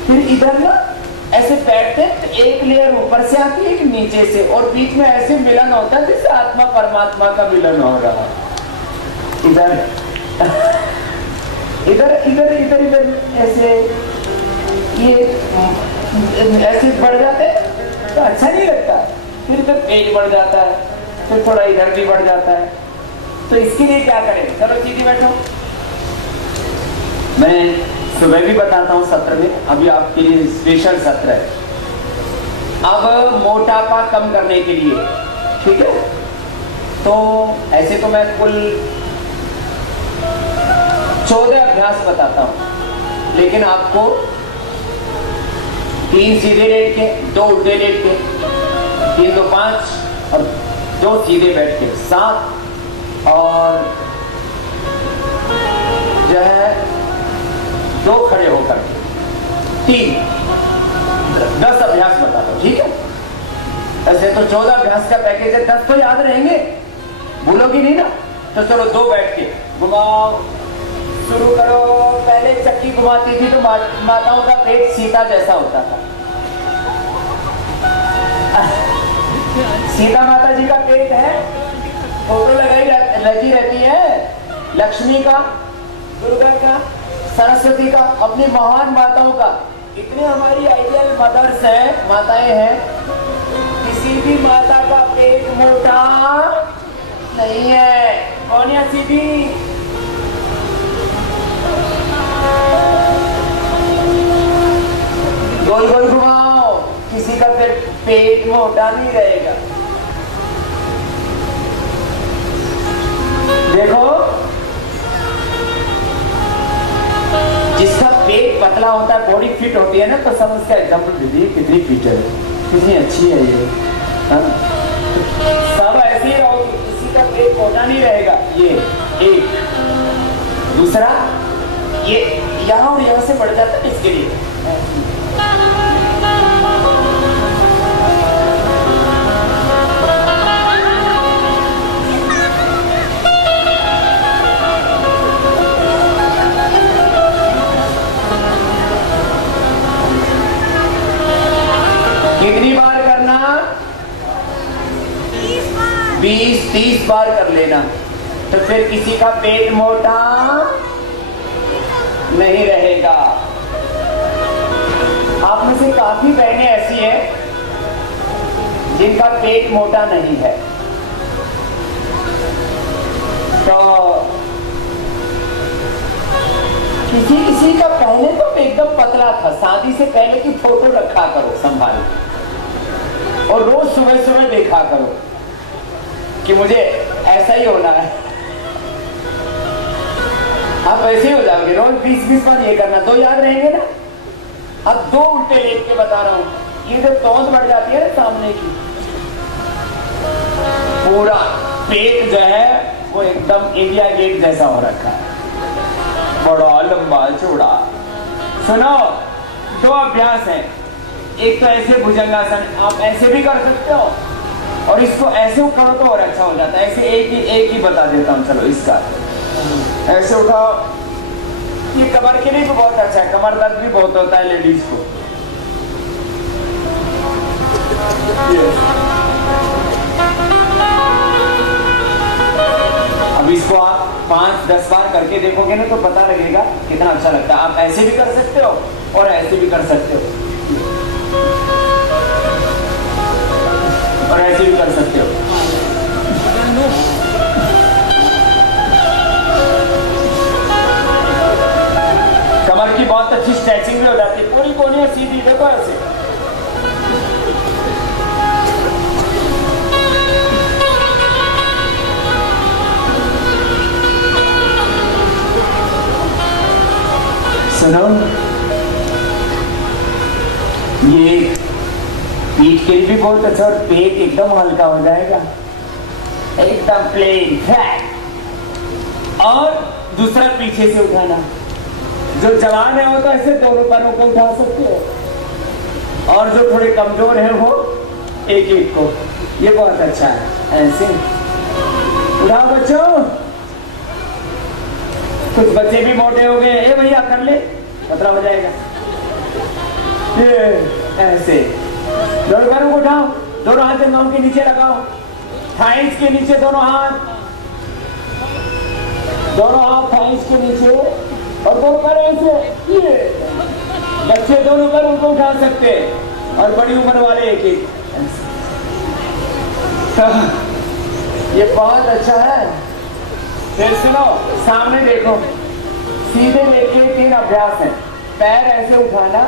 फिर इधर ना ऐसे बैठते तो एक लेयर ऊपर से आती है, एक नीचे से, और बीच में ऐसे मिलन होता है जैसे आत्मा परमात्मा का मिलन हो रहा है। इधर इधर इधर इधर इधर ऐसे ये ऐसे बढ़ जाते हैं तो अच्छा नहीं लगता। फिर इधर पेज बढ़ जाता है, फिर थोड़ा इधर भी बढ़ जाता है। तो इसके लिए क्या करें? चलो सीधी बैठो। मैं सुबह भी बताता हूँ सत्र में, अभी आपके लिए स्पेशल सत्र है। अब मोटापा कम करने के लिए, ठीक है, तो ऐसे तो मैं कुल 14 अभ्यास बताता हूँ, लेकिन आपको 3 सीधे लेट के, 2 उल्टे लेट के, 3 2 5 और 2 सीधे बैठ के 7 और जो है 2 खड़े होकर 3 10 अभ्यास बता दो, ठीक है। ऐसे तो 14 अभ्यास का पैकेज है, 10 तो याद रहेंगे, भूलोगी नहीं ना। तो चलो 2 बैठ के घुमाओ, शुरू करो। पहले चक्की घुमाती थी तो माताओं का पेट सीता जैसा होता था। सीता माता जी का पेट है, फोटो लगी रहती है, लक्ष्मी का, दुर्गा का, सरस्वती का, अपनी महान माताओं का। इतने हमारी आइडियल मदर्स हैं, माताएं हैं, किसी भी माता का पेट मोटा नहीं है। कौन है सीधी? गोल गोल घुमाओ, किसी का पेट मोटा नहीं रहेगा। देखो, जिसका पेट पतला होता है, बॉडी फिट होती है ना, तो सब उसका एग्जाम्पल दीजिए, कितनी फिट है, कितनी अच्छी है ये, सब ऐसे ही रहो, किसी का पेट मोटा नहीं रहेगा। ये एक, दूसरा ये यहाँ और यहाँ से बढ़ जाता है, इसके लिए कितनी बार करना? 20-30 बार कर लेना, तो फिर किसी का पेट मोटा नहीं रहेगा। आप में से काफी बहनें ऐसी हैं जिनका पेट मोटा नहीं है, तो किसी का पहले तो एकदम पतला था, शादी से पहले की फोटो रखा करो संभाल के, और रोज सुबह सुबह देखा करो कि मुझे ऐसा ही होना है। आप ऐसे ही हो जाओगे, रोज 20-20 बार ये करना, 2 याद रहेंगे ना। अब 2 उल्टे लेट के बता रहा हूं। ये जो तौंद बढ़ जाती है ना सामने की, पूरा पेट जो है वो एकदम इंडिया गेट जैसा हो रखा है, बड़ा लंबा चौड़ा। सुनो, 2 अभ्यास हैं। एक तो ऐसे भुजंगासन, आप ऐसे भी कर सकते हो, और इसको ऐसे उठाओ तो और अच्छा हो जाता है। ऐसे एक ही बता देता हूँ, चलो इसका ऐसे उठाओ, ये कमर के लिए तो बहुत अच्छा है, कमर दर्द भी बहुत होता है लेडीज को। अब इसको आप 5-10 बार करके देखोगे ना, तो पता लगेगा कितना अच्छा लगता है। आप ऐसे भी कर सकते हो और ऐसे भी कर सकते हो, और ऐसे भी कर सकते हो। कमर की बहुत अच्छी स्ट्रेचिंग भी हो जाती है, पूरी कोहनी सीधी, देखो ऐसे। सुनो, ये पीठ के लिए भी बहुत अच्छा, और पेट एकदम हल्का हो जाएगा, एकदम प्लेन फ्लैट। और दूसरा पीछे से उठाना, जो जवान है वो तो ऐसे दोनों पैरों को उठा सकते हो, और जो थोड़े कमजोर है वो एक को। ये बहुत अच्छा है, ऐसे उठाओ बच्चों। कुछ बच्चे भी मोटे हो गए, ए भैया कर ले, पतला हो जाएगा। ये ऐसे दोनों पैरों को उठाओ, दोनों हाथ जंघों के नीचे लगाओ, थाइस के नीचे दोनों हाथ थाइस के नीचे, और दोनों पैर ऐसे। ये बच्चे दोनों पैरों को उठा सकते हैं, और बड़ी उम्र वाले एक। ये बहुत अच्छा है। फिर सुनो, सामने देखो, सीधे लेके 3 अभ्यास है। पैर ऐसे उठाना,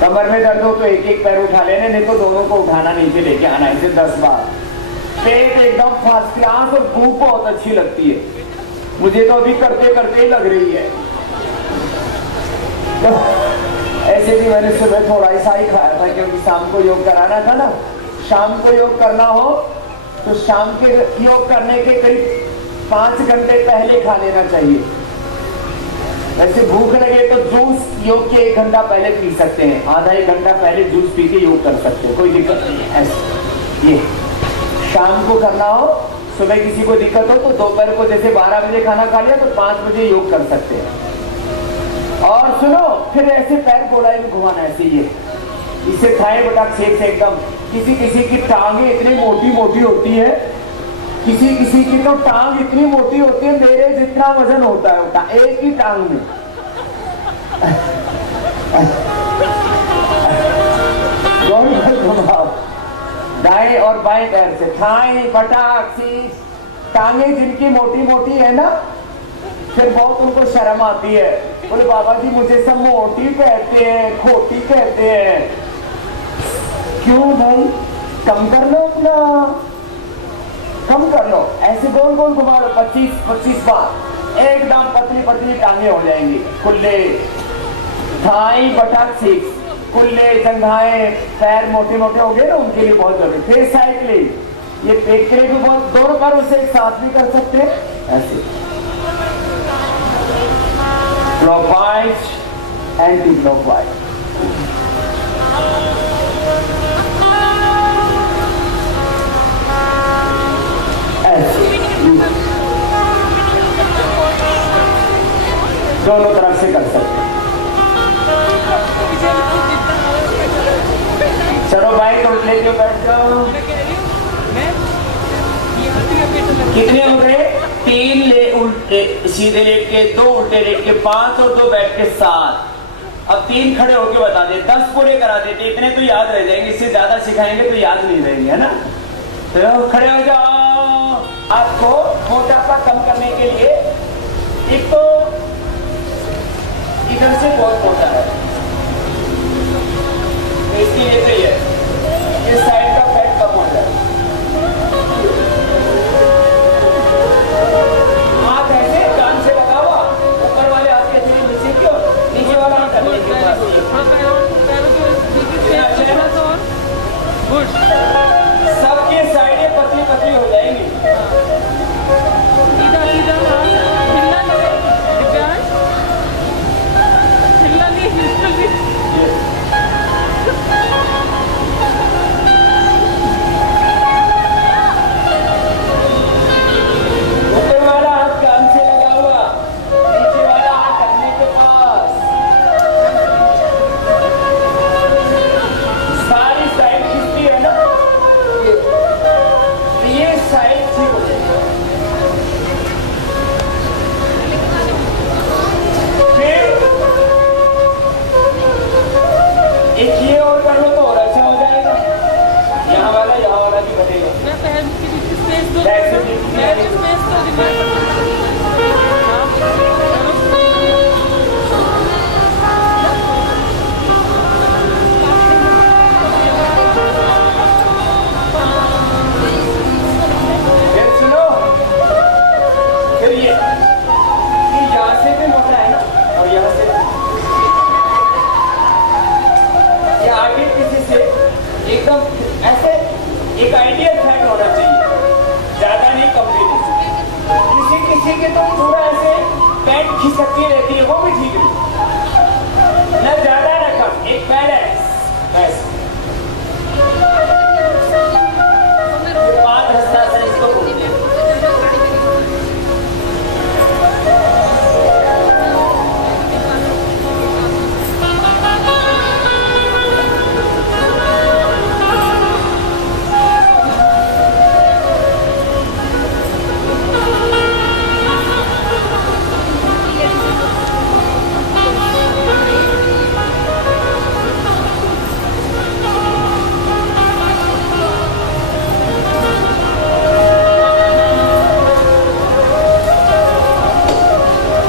कमर में दर्द हो तो एक पैर उठा लेने, नहीं तो दोनों को उठाना, नीचे लेके आना, इसे 10 बार। पेट एकदम फर्स्ट क्लास, और भूख बहुत अच्छी लगती है, मुझे तो अभी करते करते ही लग रही है। तो ऐसे भी मैंने सुबह थोड़ा सा ही खाया था, क्योंकि शाम को योग कराना था ना। शाम को योग करना हो तो शाम के योग करने के करीब 5 घंटे पहले खा लेना चाहिए। वैसे भूख लगे तो जूस योग के 1 घंटा पहले पी सकते हैं, आधा 1 घंटा पहले जूस पी के योग कर सकते हैं, कोई दिक्कत नहीं है। ऐसे ये शाम को करना हो, सुबह किसी को दिक्कत हो तो दोपहर को जैसे 12 बजे खाना खा लिया तो 5 बजे योग कर सकते हैं। और सुनो, फिर ऐसे पैर गोलाई में घुमाना, ऐसे ये इसे थाई बटाक शेप से एकदम। किसी किसी की टांगे इतनी मोटी मोटी होती है, किसी किसी की तो टांग इतनी मोटी होती है मेरे जितना वजन होता है एक ही टांग में। घुमाओ दाएं और बाएं पैर से, थाई बटाक शीश। टांगे जिनकी मोटी मोटी है ना, फिर बहुत उनको शर्म आती है, बोले बाबा जी मुझे सब मोटी कहते हैं, खोटी कहते हैं। क्यों भाई, कम कर लो अपना, कम कर लो। ऐसे गोल गोल घुमा लो 25 बार, एकदम पतली पतली टांगे हो जाएंगी। कुल्ले, थाई बटाक शीश, कुल्ले, जंघाएं, पैर मोटे मोटे हो गए ना, उनके लिए बहुत जरूरी। फिर साइकिलिंग, ये पेट के लिए भी बहुत, दोनों बार उसे एक साथ भी कर सकते हैं। ऐसे क्लॉकवाइज, एंटी क्लॉकवाइज। दोनों तरफ से कर सकते हैं। चलो भाई, तो लेके बैठ जाओ। कितने हो गए? 3 ले उल्टे सीधे लेट के, 2 उल्टे लेट के 5 और 2 बैठ के 7। अब 3 खड़े होके बता दे, 10 पूरे करा देते, इतने तो याद रह जाएंगे, इससे ज्यादा सिखाएंगे तो याद नहीं रहेंगे, है ना। तो खड़े हो जाओ। आपको मोटापा कम करने के लिए, एक तो इधर से बहुत मोटा है, इसके लिए तो ये साइड का फैट कम हो जाए। हाथ ऐसे कान से लगा हुआ, ऊपर वाले हाथ के ऐसे नीचे की ओर, नीचे वाला हाथ करने के बाद सबके साइडें पतली पतली हो जाएंगी। ऊपर वाला हाथ कान से लगा हुआ, नीचे वाला हाथ टखने के पास। सारी साइड खिंचती है ना, ये साइड ठीक हो जाएगी। फिर एक ये और कर लो तो और अच्छा हो जाएगा। यहाँ वाला भी बनेगा। फिर सुनो, फिर ये यहाँ से भी मोटा है ना, और यहाँ से ये आगे किसी से एकदम ऐसे एक आइडियल फैट होना चाहिए, ज्यादा नहीं, कम नहीं। किसी के तो पूरा ऐसे पैंट खिसकती रहती है, वो भी ठीक नहीं, न ज्यादा न कम, एक बैलेंस ऐसे। बात रास्ता से इसको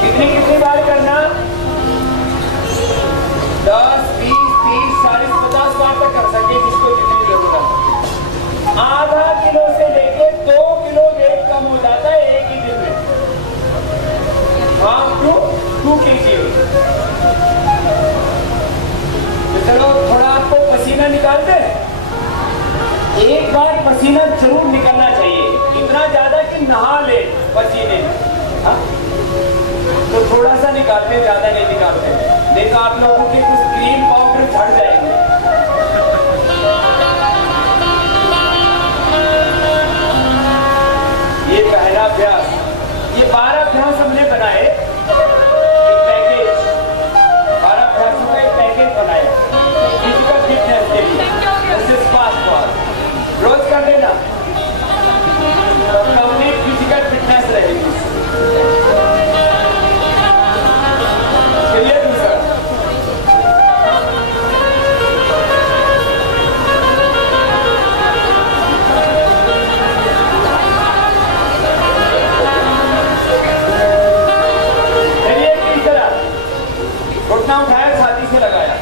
कितनी बार करना? 10, 20, 30, 40, 50 बार तक कर सकते, जिसको जितनी जरूरत। आधा किलो से लेके 2 किलो वेट कम हो जाता है एक ही दिन में, 2 kg। तो चलो थोड़ा आपको पसीना निकालते, एक बार पसीना जरूर निकलना चाहिए। इतना ज्यादा कि नहा ले पसीने में। हाँ? तो थोड़ा सा निकालते हैं, ज्यादा नहीं निकालते, नहीं तो आप लोगों के कुछ क्रीम पाउडर झड़ जाएंगे। ये पहला अभ्यास, ये 12 अभ्यास हमने बनाए, एक पैकेज, 12 अभ्यासों का एक पैकेज बनाया फिजिकल फिटनेस के लिए। दिस इज फास्ट फॉर रोज कर लेना, कंप्लीट फिजिकल फिटनेस रहेगी। चलिए दूसरा, चलिए तीसरा, घुटना उठाया, छाती से लगाया,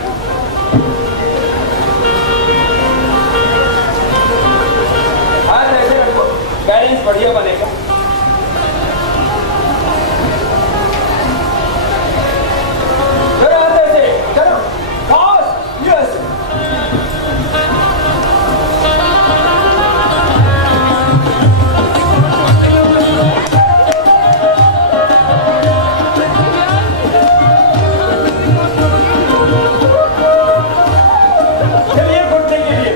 हाथ ऐसे रखो, बैलेंस बढ़िया बनेगा। फिर हाथ ऐसे चलो, फास्ट, यस। चलिए घुटने के लिए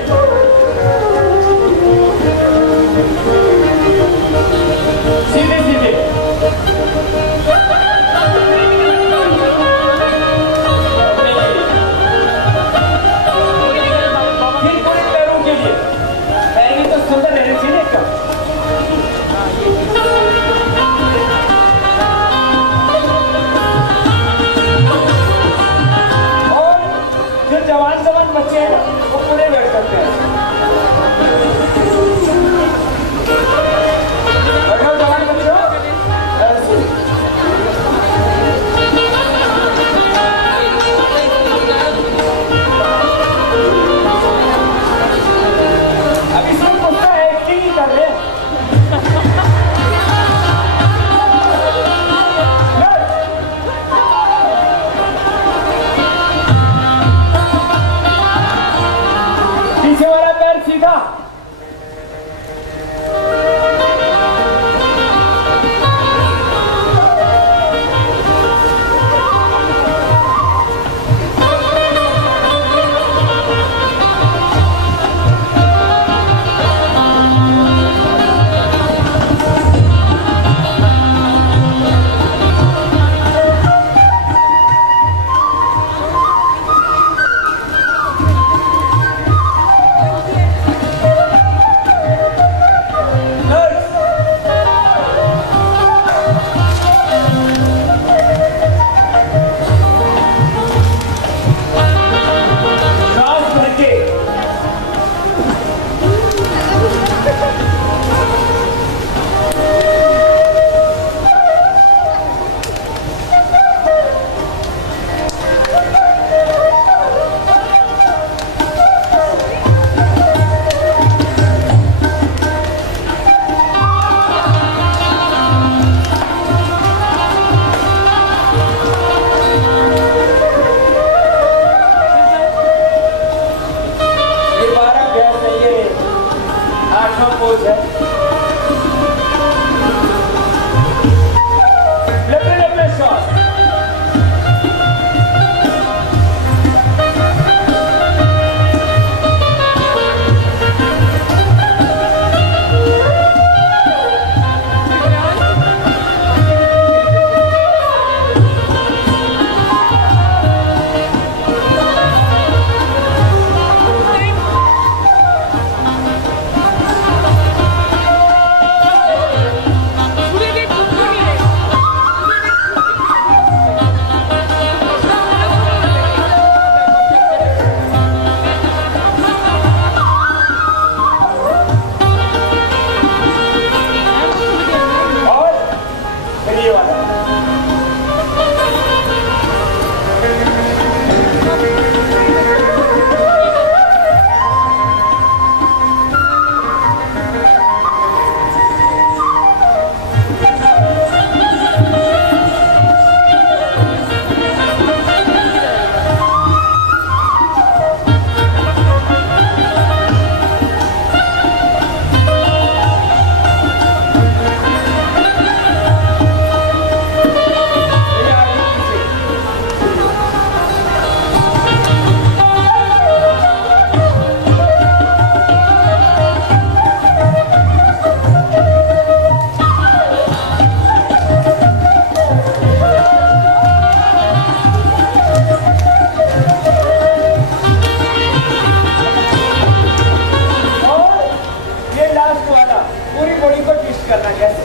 वाला, पूरी बॉडी को ट्विस्ट करना कैसे?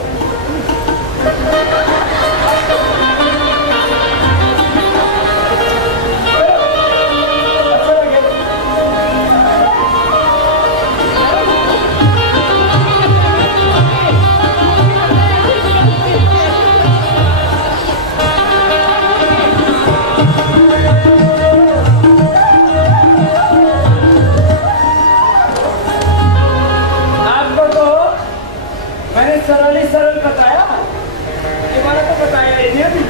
अच्छा लगे? आपको तो मैंने सरल ही सरल बताया, ये वाला तो बताया ही नहीं अभी।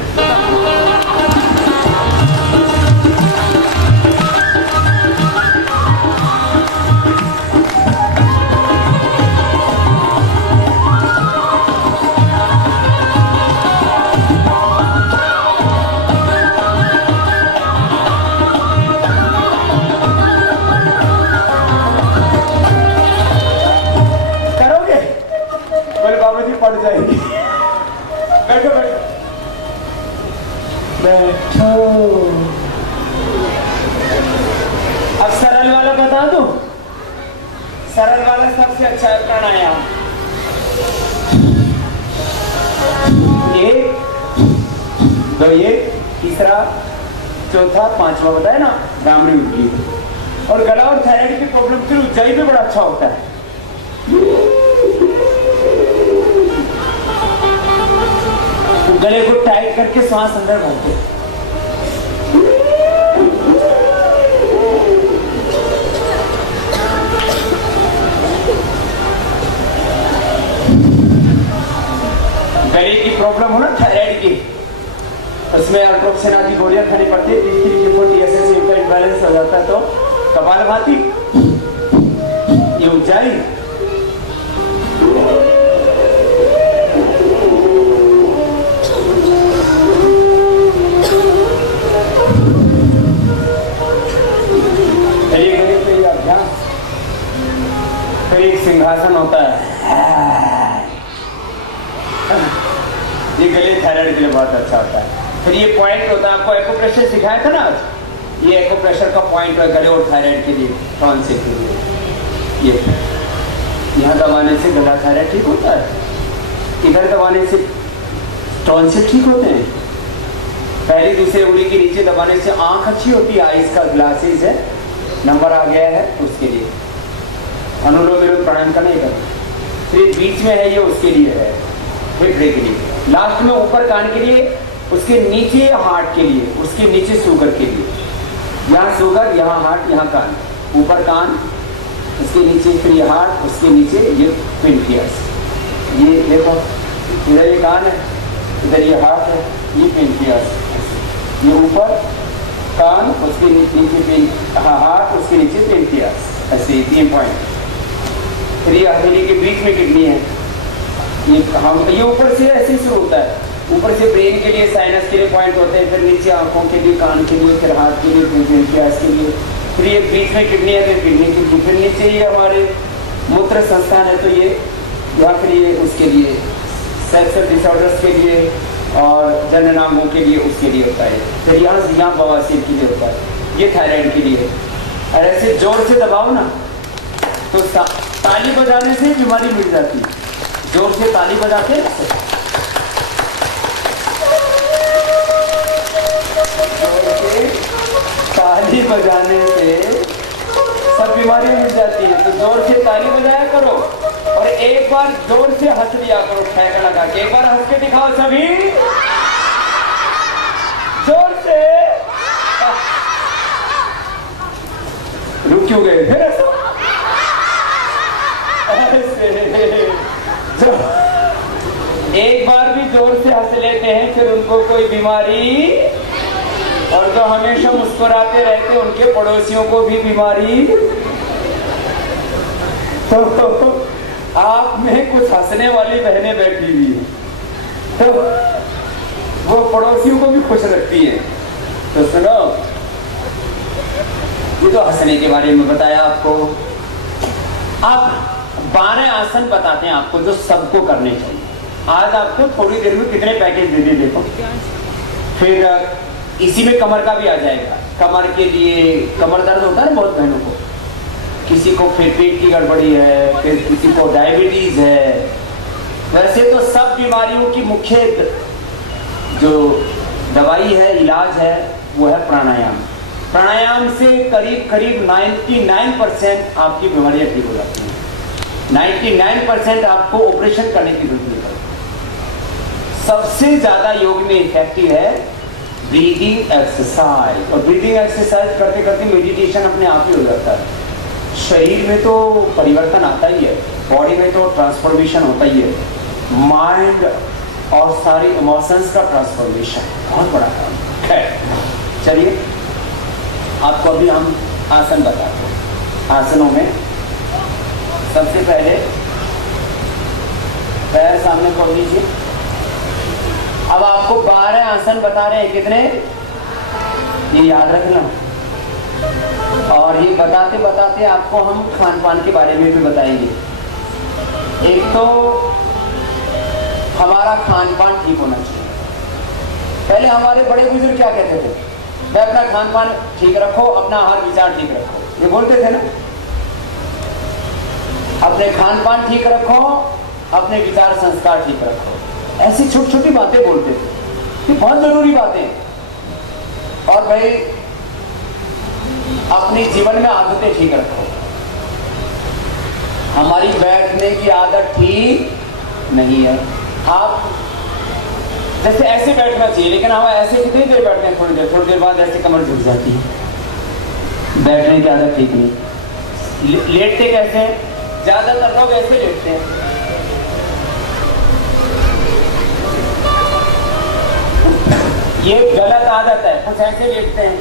करोगे? बोले बाबा जी पड़ जाएंगे। बैठो बैठो बैठो। अब सरल वाला बता दूं? सरल वाला सबसे अच्छा है प्राणायाम। एक, दो, ये तीसरा, चौथा, पांचवा बताया ना, भ्रामरी उठली। और गला और थायराइड की प्रॉब्लम फिर ऊंचाई में बड़ा अच्छा होता है। गले को टाइट करके सांस अंदर भरते। गले की प्रॉब्लम हो ना थायराइड की, उसमें अल्ट्रोक्सिन आदि गोलियां खानी पड़ती है। TSH का इम्बैलेंस हो जाता है तो कपालभाति, ये ऊंचाई, फिर एक सिंहासन होता है, ये गले थायराइड के लिए बहुत अच्छा होता है। फिर ये पॉइंट होता है, आपको एक्यूप्रेशर सिखाया था ना आज, ये एक्यूप्रेशर का पॉइंट है गले और थायराइड के लिए, टॉन्सिल के लिए। ये यहाँ दबाने से गला थायराइड ठीक होता है, इधर दबाने से टॉन्सिल ठीक होते हैं। पहली दूसरी उंगली के नीचे दबाने से आंख अच्छी होती है, आइज का ग्लासेस है, नंबर आ गया है उसके लिए। अनुलोम विलोम प्राणायाम का नहीं करना। फिर बीच में है ये उसके लिए है, फेफड़े के लिए। लास्ट में ऊपर कान के लिए, उसके नीचे हार्ट के लिए, उसके नीचे शुगर के लिए। यहाँ शुगर, यहाँ हार्ट, यहाँ कान, ऊपर कान, उसके नीचे फिर ये हार्ट, उसके नीचे ये पेनक्रियास। ये देखो, इधर ये कान है, इधर ये हार्ट है, ये पेनक्रियास। ये ऊपर कान, उसके नीचे हार्ट, उसके नीचे पेनक्रियास। ऐसे 3 पॉइंट। फिर ये हथेली के बीच में किडनी है, ये ऊपर से ऐसे शुरू होता है। ऊपर से ब्रेन के लिए, साइनस के लिए पॉइंट होते हैं, फिर नीचे आंखों के लिए, कान के लिए, फिर हाथ के लिए, फिर पेनक्रियास के लिए। फिर ये बीच में किडनी है, फिर किडनी की, फिर नीचे ये हमारे मूत्र संस्थान है, तो ये यहाँ फिर ये उसके लिए, सेक्सुअल डिसऑर्डर्स के लिए और जननांगों के लिए, उसके लिए होता है। फिर यहाँ से यहाँ बवासीर के लिए होता है, ये थायराइड के लिए। और ऐसे जोर से दबाओ ना तो ताली बजाने से बीमारी मिट जाती है। जोर से ताली बजाते हैं, ताली बजाने से सब बीमारियां मिट जाती है। तो जोर से ताली बजाया करो और एक बार जोर से हंस लिया करो, ठेका लगा के। एक बार हंस के दिखाओ सभी, जोर से। रुक क्यों गए? फिर हंसो। एक बार भी जोर से हंस लेते हैं, फिर उनको कोई बीमारी, और जो हमेशा मुस्कुराते रहते उनके पड़ोसियों को भी बीमारी। तो आप में कुछ हंसने वाली बहनें बैठी हुई हैं, तो वो पड़ोसियों को भी खुश रखती हैं। तो सुनो, ये तो हंसने के बारे में बताया आपको। आप 12 आसन बताते हैं आपको जो सबको करने चाहिए। आज आपको थोड़ी देर में कितने पैकेज दे दे देखो। फिर इसी में कमर का भी आ जाएगा। कमर के लिए, कमर दर्द होता है ना बहुत बहनों को, किसी को फिर पेट की गड़बड़ी है, फिर किसी को डायबिटीज है। वैसे तो सब बीमारियों की मुख्य जो दवाई है, इलाज है, वो है प्राणायाम। प्राणायाम से करीब करीब 99% आपकी बीमारियां ठीक हो जाती हैं। 99% आपको ऑपरेशन करने की जरूरत नहीं पड़ती। सबसे ज्यादा योग में इफेक्टिव है ब्रीदिंग एक्सरसाइज, और ब्रीदिंग एक्सरसाइज करते करते मेडिटेशन अपने आप ही हो जाता है। शरीर में तो परिवर्तन आता ही है, बॉडी में तो ट्रांसफॉर्मेशन होता ही है, माइंड और सारी इमोशंस का ट्रांसफॉर्मेशन बहुत बड़ा काम है। चलिए आपको अभी हम आसन बताते हैं। आसनों में सबसे पहले पैर सामने खोल लीजिए। अब आपको 12 आसन बता रहे हैं, कितने ये याद रखना। और ये बताते बताते आपको हम खान पान के बारे में भी बताएंगे। एक तो हमारा खान पान ठीक होना चाहिए। पहले हमारे बड़े बुजुर्ग क्या कहते थे, मैं अपना खान पान ठीक रखो, अपना आहार विचार ठीक रखो, ये बोलते थे ना। अपने खान पान ठीक रखो, अपने विचार संस्कार ठीक रखो, ऐसी छोटी छोटी बातें बोलते थे, ये बहुत जरूरी बातें। और भाई अपने जीवन में आदतें ठीक रखो। हमारी बैठने की आदत ठीक नहीं है। आप जैसे ऐसे बैठना चाहिए, लेकिन हम ऐसे कितनी देर बैठते हैं, थोड़ी देर बाद ऐसे कमर झुक जाती है। बैठने की आदत ठीक नहीं। लेटते कैसे हैं, ज्यादातर लोग ऐसे लेटते हैं। ये गलत आदत है, कुछ ऐसे लेटते हैं।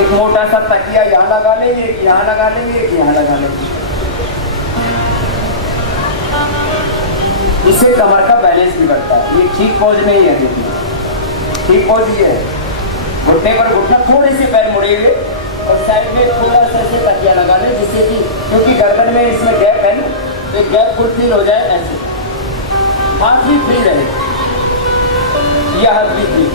एक मोटा सा तकिया यहाँ लगा लेंगे, एक यहाँ लगा लेंगे, एक यहाँ लगा लेंगे। इससे कमर का बैलेंस बिगड़ता है। ये ठीक पोज नहीं है। देखिए ठीक पोज ये है, घुटने पर घुटना, थोड़े से पैर मुड़े हुए और साइड में थोड़ा सा ऐसे तकिया लगा ले, जिससे कि क्योंकि गर्दन में इसमें गैप है ना, तो गैप फुल फील हो जाए। ऐसे हाथ भी फ्री रहे, यह हाथ भी फ्री।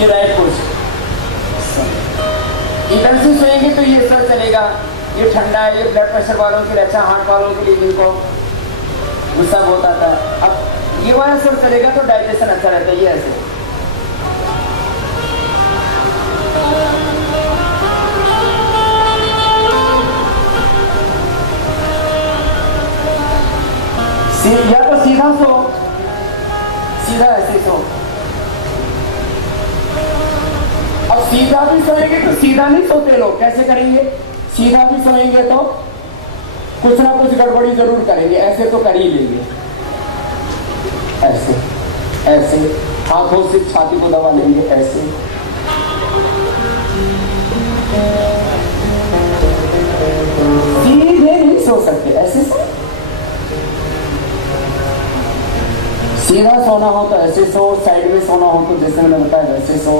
ये राइट पोज। इधर से सोएंगे तो ये सर चलेगा, ये ठंडा है, ये ब्लड प्रेशर वालों के लिए अच्छा, हार्ट वालों के लिए जिनको गुस्सा बहुत आता है। अब ये वाला सर चलेगा तो डाइजेशन अच्छा रहता है। ये ऐसे या तो सीधा सो, सीधा ऐसे सो। अब सीधा भी सोएंगे तो सीधा नहीं सोते लोग, कैसे करेंगे? सीधा भी सोएंगे तो कुछ ना कुछ गड़बड़ी जरूर करेंगे, ऐसे तो कर ही लेंगे। ऐसे ऐसे हाथों से छाती को दबा लेंगे, ऐसे सीधे नहीं सो सकते, ऐसे सो। सीधा सोना हो तो ऐसे सो, साइड में सोना हो तो जैसे मैंने बताया वैसे सो।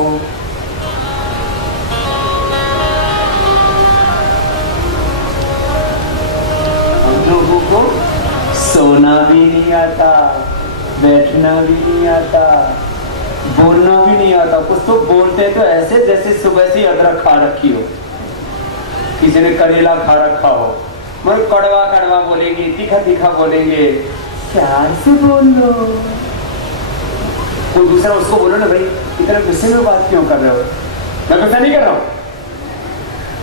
लोगों को सोना भी नहीं आता, बैठना भी नहीं आता, बोलना भी नहीं आता। कुछ तो बोलते तो ऐसे जैसे सुबह से अदरक खा रखी हो, किसी ने करेला खा रखा हो। मगर कड़वा कड़वा बोलेंगे, तीखा तीखा बोलेंगे, प्यार से बोल लो। कोई दूसरा उसको बोलो ना, भाई इतना गुस्से में बात क्यों कर रहे हो? मैं गुस्सा नहीं कर रहा हूँ,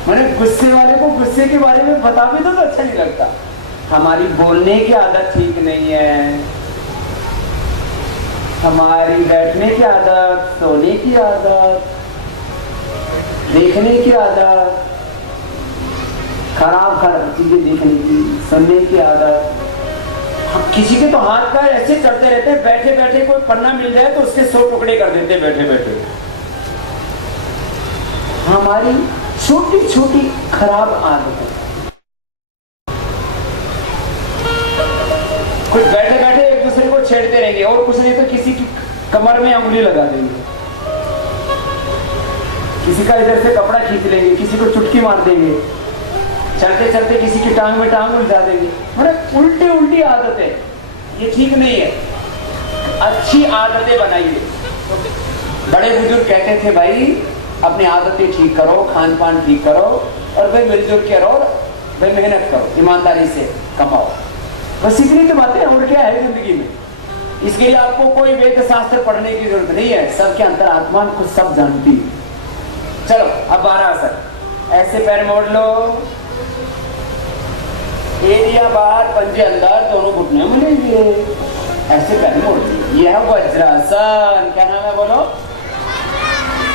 मैंने गुस्से वाले को गुस्से के बारे में बता भी दो तो अच्छा नहीं लगता। हमारी बोलने की आदत ठीक नहीं है, हमारी बैठने की आदत, सोने की आदत, देखने की आदत, खराब खराब चीजें देखने की, सुनने की आदत। किसी के तो हाथ पैर ऐसे चढ़ते रहते हैं, बैठे बैठे कोई पन्ना मिल जाए तो उसके 100 टुकड़े कर देते बैठे बैठे। हमारी छोटी छोटी खराब आदत है। कुछ बैठे बैठे एक दूसरे को छेड़ते रहेंगे, और कुछ नहीं तो किसी की कमर में अंगुली लगा देंगे, किसी का इधर से कपड़ा खींच लेंगे, किसी को चुटकी मार देंगे, चलते चलते किसी की टांग में टांग उलझा देंगे। मतलब उल्टी उल्टी आदत है, ये ठीक नहीं है। अच्छी आदतें बनाइए। बड़े बुजुर्ग कहते थे भाई अपनी आदतें ठीक करो, खान पान ठीक करो और भाई मिलजुल के रहो, भाई मेहनत करो, ईमानदारी से कमाओ। बस इतनी तो बातें, और क्या है जिंदगी में। इसके लिए आपको कोई वेद शास्त्र पढ़ने की जरूरत नहीं है, सबके अंतरात्मा को सब जानती है। चलो अब 12 आसन। ऐसे पैर मोड़ लो, एरिया बाहर, पंजे अंदर, दोनों घुटने मिलेंगे। ऐसे पैर मोड़ लीजिए। यह है वज्रासन। क्या नाम है बोलो?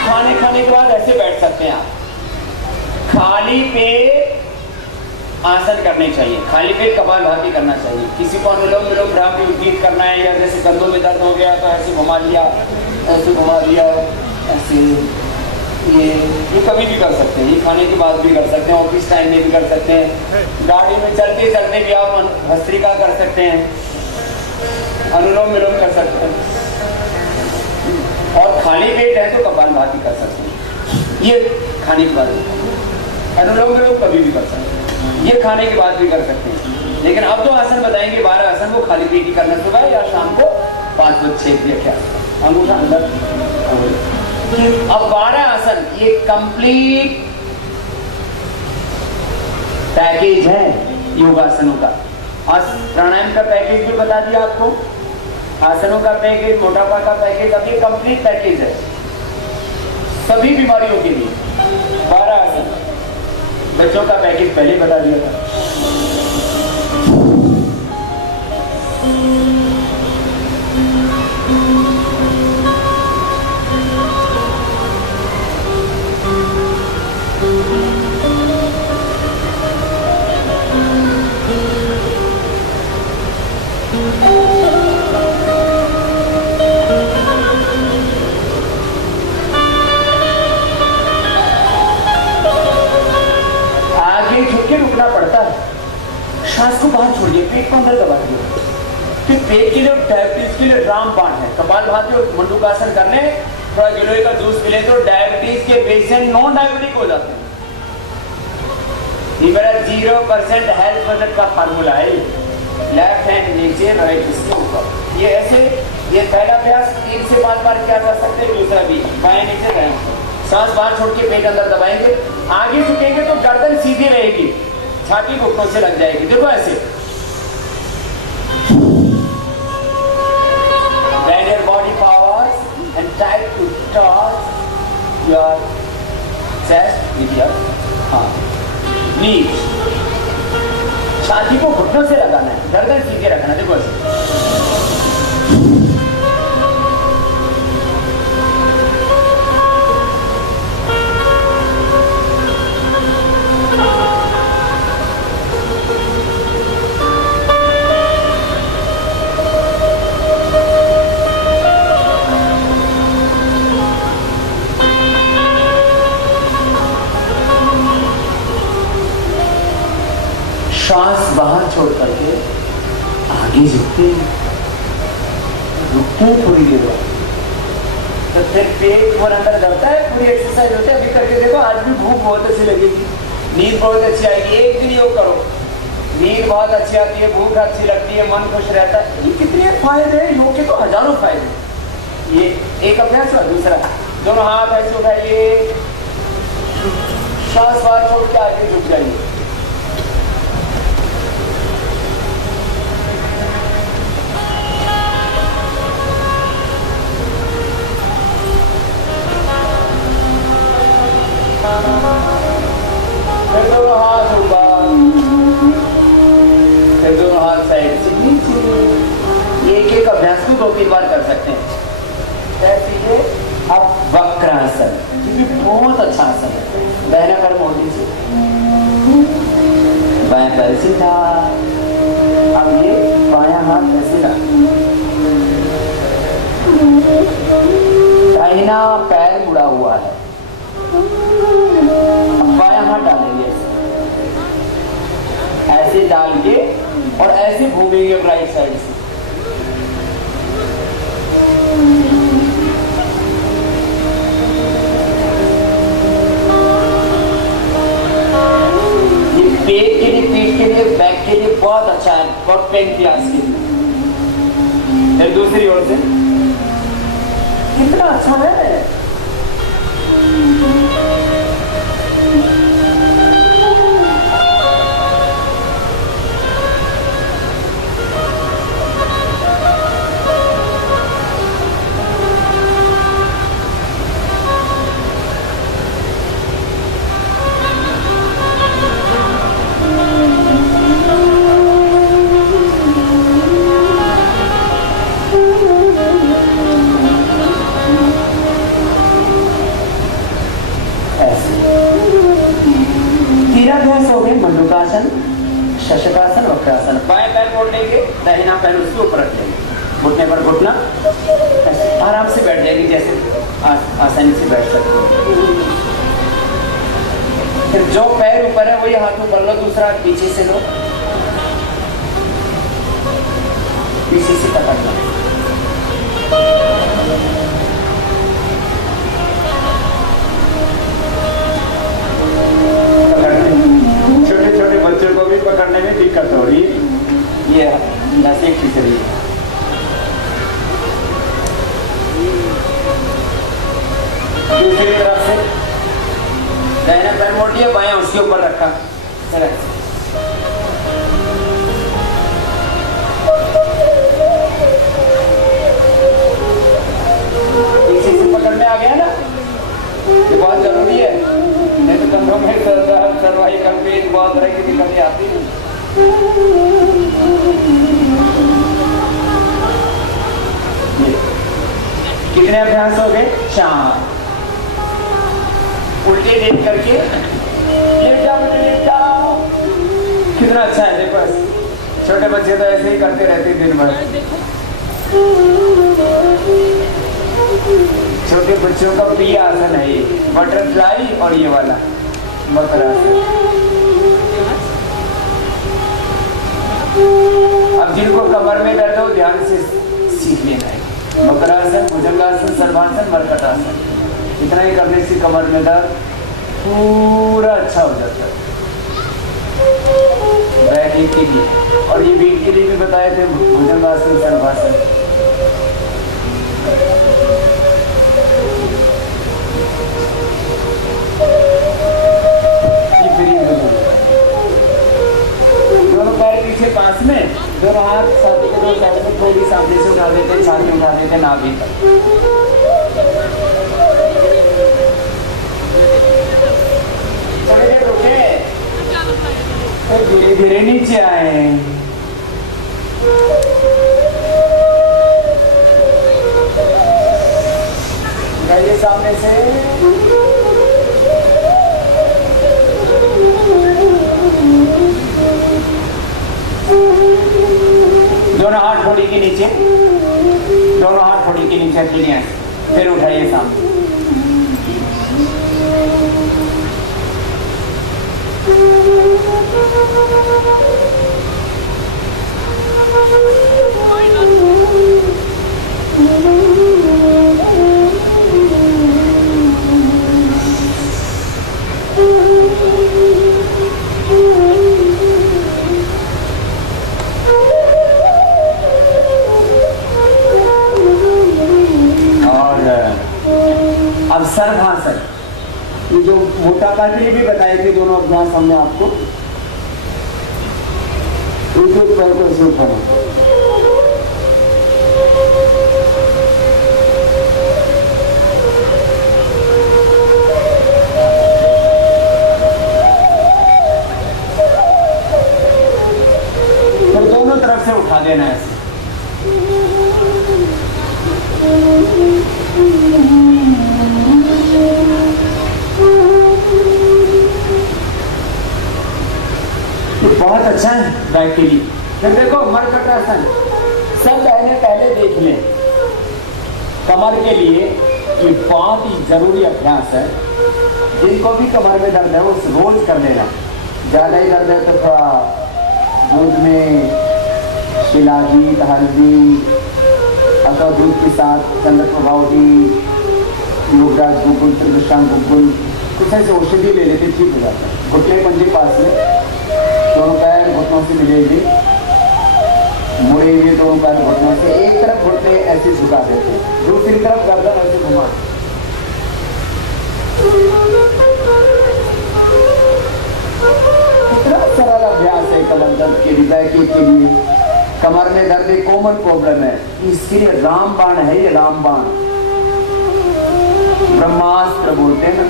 खाने खाने के बाद ऐसे बैठ सकते हैं आप। खाली पेट आसन करने चाहिए, खाली पेट कपालभाति करना चाहिए। किसी को अनुलोम विलोम भ्रामरी उद्गीत करना है, या जैसे कंधों में दर्द हो गया तो ऐसे घुमा लिया, ऐसे घुमा लिया, ऐसे। ये कभी भी कर सकते हैं, ये खाने के बाद भी कर सकते हैं, ऑफिस टाइम में भी कर सकते हैं, गाड़ी में चलते चलते भी आप भस्त्रिका कर सकते हैं, अनुलोम विलोम कर सकते हैं। और खाली पेट है तो कपालभाति कर सकते हैं। ये खाने के बाद, अनुलोम विलोम कभी भी कर सकते हैं, ये खाने के बाद भी कर सकते हैं। लेकिन अब जो आसन बताएंगे 12 आसन, वो खाली पेट ही करना, सुबह या शाम को 5 बजे 6 बजे, क्या अंगूठा अंदर। अब 12 आसन ये कंप्लीट पैकेज है योगासनों का। प्राणायाम का पैकेज भी बता दिया आपको, आसनों का पैकेज, मोटापा का पैकेज, अब ये कंप्लीट पैकेज है सभी बीमारियों के लिए। 12 आसन। बच्चों का पैकेज पहले बता दिया था। रुकना पड़ता है, सांस को बाहर छोड़िए, पेट को अंदर दबा दिए। फिर पेट के लिए डायबिटीज के लिए रामबाण है। कपालभाति और मंडूकासन करने, थोड़ा गिलोय का जूस मिले तो डायबिटीज के पेशेंट नॉन डायबिटिक हो जाते हैं। ये मेरा 0% हेल्थ बजट का फार्मूला है। लेफ्ट हैंड नीचे, राइट इसके ऊपर। ये ऐसे, ये पहला अभ्यास 3 से 5 बार किया जा सकता है, दूसरा भी बाएं नीचे दाएं। सांस बाहर छोड़ के पेट अंदर दबाएंगे, आगे झुकेंगे तो गर्दन सीधी रहेगी, छाती घुटनों से लग जाएगी। देखो ऐसे। Bend your body forward and try to touch your chest with your knees. छाती को घुटनों से लगाना है, गर्दन सीधे रखना। देखो ऐसे। सांस बाहर छोड़ करके आगे झुकते हैं, रुकते हैं थोड़ी देर बाद, तो फिर पेट और अंदर दबता है, पूरी एक्सरसाइज होती है। अभी करके देखो, आज भी भूख बहुत अच्छी लगेगी, नींद बहुत अच्छी आएगी। एक दिन योग करो, नींद बहुत अच्छी आती है, भूख अच्छी लगती है, मन खुश रहता है। ये कितने फायदे हैं योग के, तो हजारों फायदे। ये एक अभ्यास हुआ। दूसरा, दोनों हाथ ऐसे उठाइए, सांस बाहर छोड़ के आगे झुक जाइए। फिर दोनों हाथ ऊपर, फिर दोनों हाथ साइड से नीचे। एक एक अभ्यास को 2-3 बार कर सकते हैं। कैसे? अब वक्रासन, ये भी बहुत अच्छा आसन है। दाहिना पैर मोटी से, बायां पैर सीधा। अब ये बायां हाथ ऐसे रख, दाहिना पैर मुड़ा हुआ है, बायां हाथ डालेंगे ऐसे डाल के, और ऐसे घूमेंगे राइट साइड से। ये पेट के लिए, पीठ के लिए, बैक के लिए बहुत अच्छा है, बहुत पेन क्लास के लिए। फिर दूसरी ओर से कितना अच्छा है। तीराभ्यास हो गए, मंडूकासन, शशकासन, वक्रासन। बाएं पैर मोड़ लेंगे, दाहिना पैर उसके ऊपर रख लेंगे, घुटने पर घुटना, आराम से बैठ जाएगी जैसे आसानी से बैठ सकते हैं। फिर जो पैर ऊपर है वही हाथ ऊपर लो, दूसरा हाथ पीछे से लो, पीछे से पकड़ना। छोटे छोटे बच्चों को भी पकड़ने में दिक्कत हो रही है, ये नसें खींच रही है। दूसरी तरफ से दाहिना पैर मोड़ लिया, बायां उसके ऊपर रखा, पीछे से पकड़ने आ गया ना, ये बहुत जरूरी है, नहीं तो कंधों में दर्द, सर्वाइकल पेन, बहुत तरह की दिक्कतें आती हैं। कितने अभ्यास हो गए? 4। उल्टे देख करके लेट जाओ। कितना अच्छा है, देखो छोटे बच्चे तो ऐसे ही करते रहते दिन भर। छोटे बच्चों का प्रिय आसन है ये, बटरफ्लाई और ये वाला मकरासन। अब जिनको कमर में दर्द हो ध्यान से सीख लेना है। मकरासन, भुजंगासन, सर्वासन, मरकटासन, इतना ही करने से कमर में दर्द पूरा अच्छा हो जाता है। बैक के लिए और ये बीट के लिए भी बताए थे, भुजंगासन, सर्वासन। दोनों पैर पीछे पास में, दोनों हाथ छाती के दो साइड में थोड़ी सामने से उठा देते, छाती उठा देते, नाभि तक। थोड़ी देर रुके, तो धीरे धीरे नीचे आए। उठाइए सामने से, दोनों हाथ थोड़ी के नीचे, दोनों हाथ थोड़ी के नीचे रखिए, फिर उठाइए सामने। अब सर्वासन, ये जो मोटापा के लिए भी बताए थे दोनों अभ्यास हमने आपको। एक पैर को ऐसे उठाना, तो दोनों तरफ से उठा देना है। बहुत अच्छा है बैक के लिए। फिर देखो मरकटासन, सब पहले देख लें। कमर के लिए ये बहुत ही जरूरी अभ्यास है। जिनको भी कमर में दर्द है वो रोज कर लेना। ज्यादा ही दर्द है तो थोड़ा दूध में शिलाजीत, हल्दी अथवा दूध के साथ चंद्र प्रभावती, योगराज गुगुल, त्रिदृष्टांत गुगुल, कुछ ऐसे औषधि ले लेते ठीक हो जाता है। घुटने पंजे पास में, दोनों पैर घुटनों से मिलेंगे, मुड़े हुए दोनों पैर घुटनों से, एक तरफ घुटने ऐसे झुका देते, दूसरी तरफ गर्दन ऐसे घुमा। कितना सरल अभ्यास है कमर दर्द के लिए, बैकी के लिए। कमर में दर्द एक कॉमन प्रॉब्लम है, इसके लिए रामबाण है ये, रामबाण ब्रह्मास्त्र बोलते हैं ना।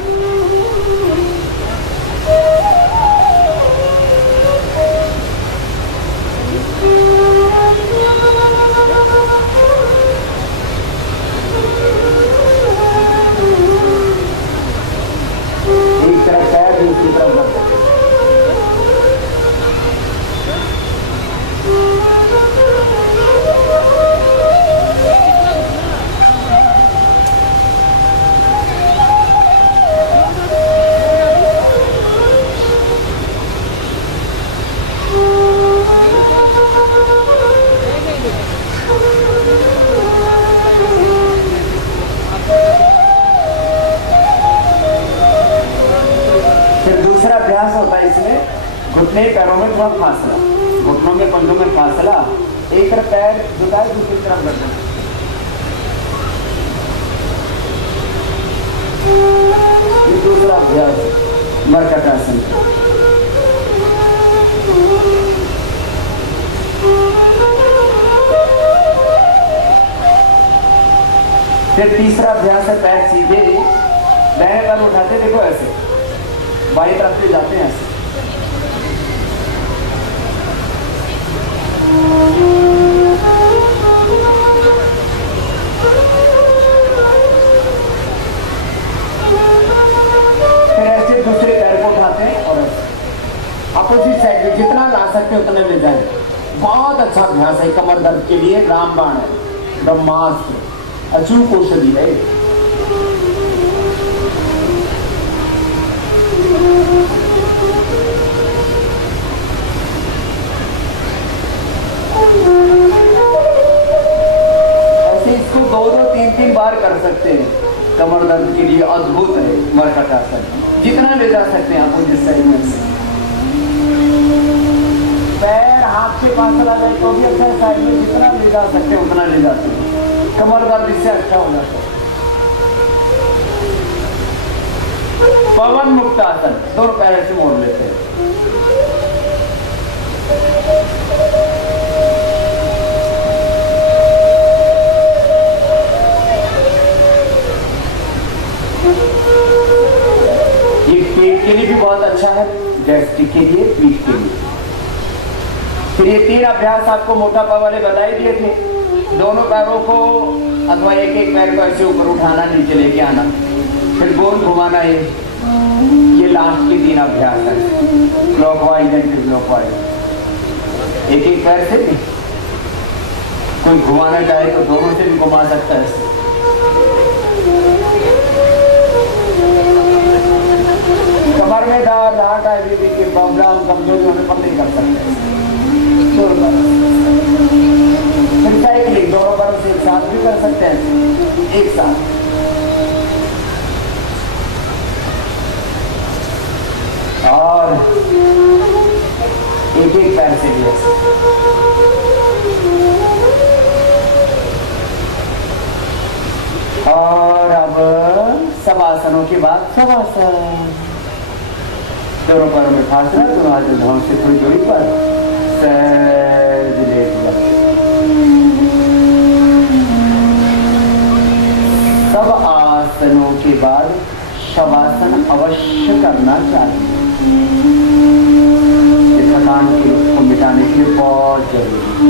एक तरफ पैर, दूसरी तरफ गर्दन। होता है इसमें घुटने पैरों में थोड़ा फासला, घुटनों में पंजों में फासला, एक तरफ पैर झुकाए दूसरी तरफ गर्दन। ये दूसरा अभ्यास मर्कटासन। फिर तीसरा अभ्यास है पैर सीधे दाएं पैर उठाते, देखो ऐसे बाई तरफ से जाते हैं ऐसे। फिर ऐसे दूसरे पैर को उठाते हैं और ऐसे अपोजिट साइड में जितना ला सकते उतना ले जाए। बहुत अच्छा अभ्यास है कमर दर्द के लिए, रामबाण है, ब्रह्मास्त्र, अचूक औषधि है। ऐसे इसको 2-3 बार कर सकते हैं, कमर दर्द के लिए अद्भुत है मर्कटासन। जितना ले जा सकते हैं आपको जिस साइड में से। पैर हाथ के पास चला जाए तो भी अच्छा है, साइड में जितना ले जा सकते हैं उतना ले जाते हैं, कमर दर्द इससे अच्छा हो जाता है। पवन मुक्त आसन, दोनों पैर से मोड़ लेते हैं। ये पेट के लिए भी बहुत अच्छा है, गैस्ट्रिक के लिए, पीठ के लिए। फिर ये 3 अभ्यास आपको मोटापा वाले बताए दिए थे। दोनों पैरों को अथवा एक पैर को ऐसे ऊपर उठाना, नीचे लेके आना, फिर गोल घुमाना है। ये लास्ट के 3 अभ्यास है, क्लॉकवाइज एंटी क्लॉकवाइज। एक पैर से भी कोई घुमाना चाहे तो दोनों से भी घुमा सकता है। कमर में दर्द, हार्ट डायबिटीज के प्रॉब्लम, कमजोरी होने पर नहीं कर सकते। फिर साइकिलिंग दोनों पैरों से एक साथ भी कर सकते हैं, एक साथ। और एक पैर से भी ऐसे। और अब सब आसनों के बाद शवासन। दोनों पैरों में फासला, दोनों हाथ धौन से थोड़ी दूरी पर सहज लेट जाते। सब आसनों के बाद शवासन अवश्य करना चाहिए। थकान को मिटाने के लिए बहुत जरूरी है।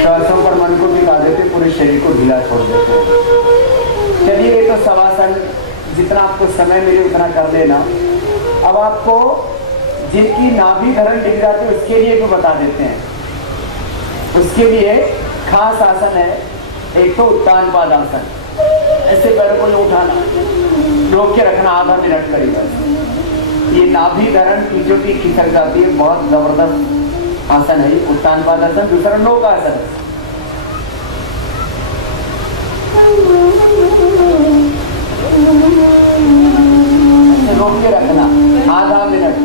श्वासों पर मन को टिका देते, पूरे शरीर को ढीला छोड़ देते हैं। चलिए, ये तो शवासन जितना आपको समय मिले उतना कर लेना। अब आपको जिनकी नाभि धरण दिख जाती है उसके लिए तो बता देते हैं। उसके लिए खास आसन है। एक तो उत्तान पाद आसन, ऐसे पैरों को उठाना, रोक के रखना आधा मिनट करीब। ये नाभि धरण पीछे की खिसक जाती है, बहुत जबरदस्त आसन है उत्तान पाद आसन। दूसरा नौका आसन, रोक के रखना आधा मिनट।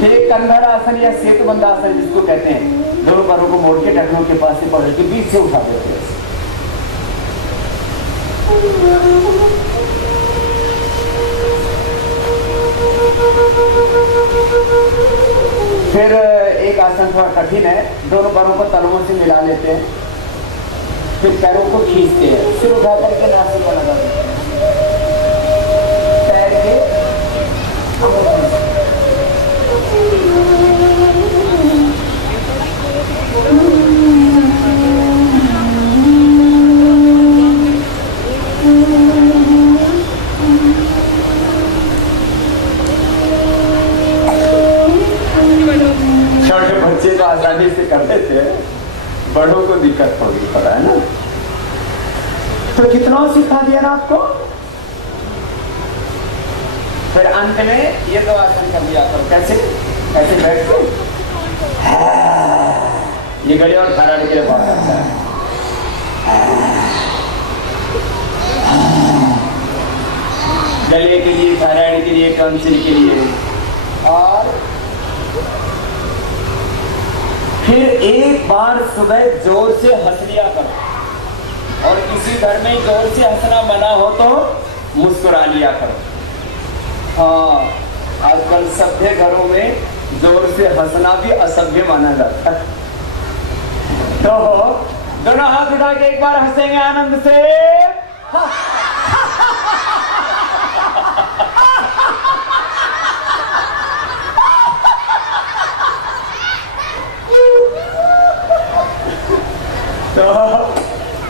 फिर एक कंधर आसन या सेतुबंध आसन जिसको कहते हैं, दोनों पैरों को मोड़ के टखनों के पास से पकड़ के बीच से उठा देते हैं। फिर एक आसन थोड़ा कठिन है, दोनों पैरों को तलवों से मिला लेते हैं, फिर पैरों को खींचते हैं, फिर उठा करके नासिक पर लगा देते हैं। पैर के छोटे बच्चे तो आसानी से कर लेते हैं, बड़ों को दिक्कत होगी, पता है ना। तो कितना सिखा दिया ना आपको। फिर अंत में ये तो आसन कर दिया करो। कैसे ऐसे बैठ के ये गले और थायराइड के लिए बहुत अच्छा है। गले के लिए, थायराइड के लिए, टॉन्सिल के लिए। और फिर एक बार सुबह जोर से हंस लिया करो, और किसी घर में जोर से हंसना मना हो तो मुस्कुरा लिया करो। हाँ, आजकल सभ्य घरों में जोर से हंसना भी असभ्य माना जाता है। तो दोनों हाथ उठा के एक बार हंसेंगे आनंद से। तो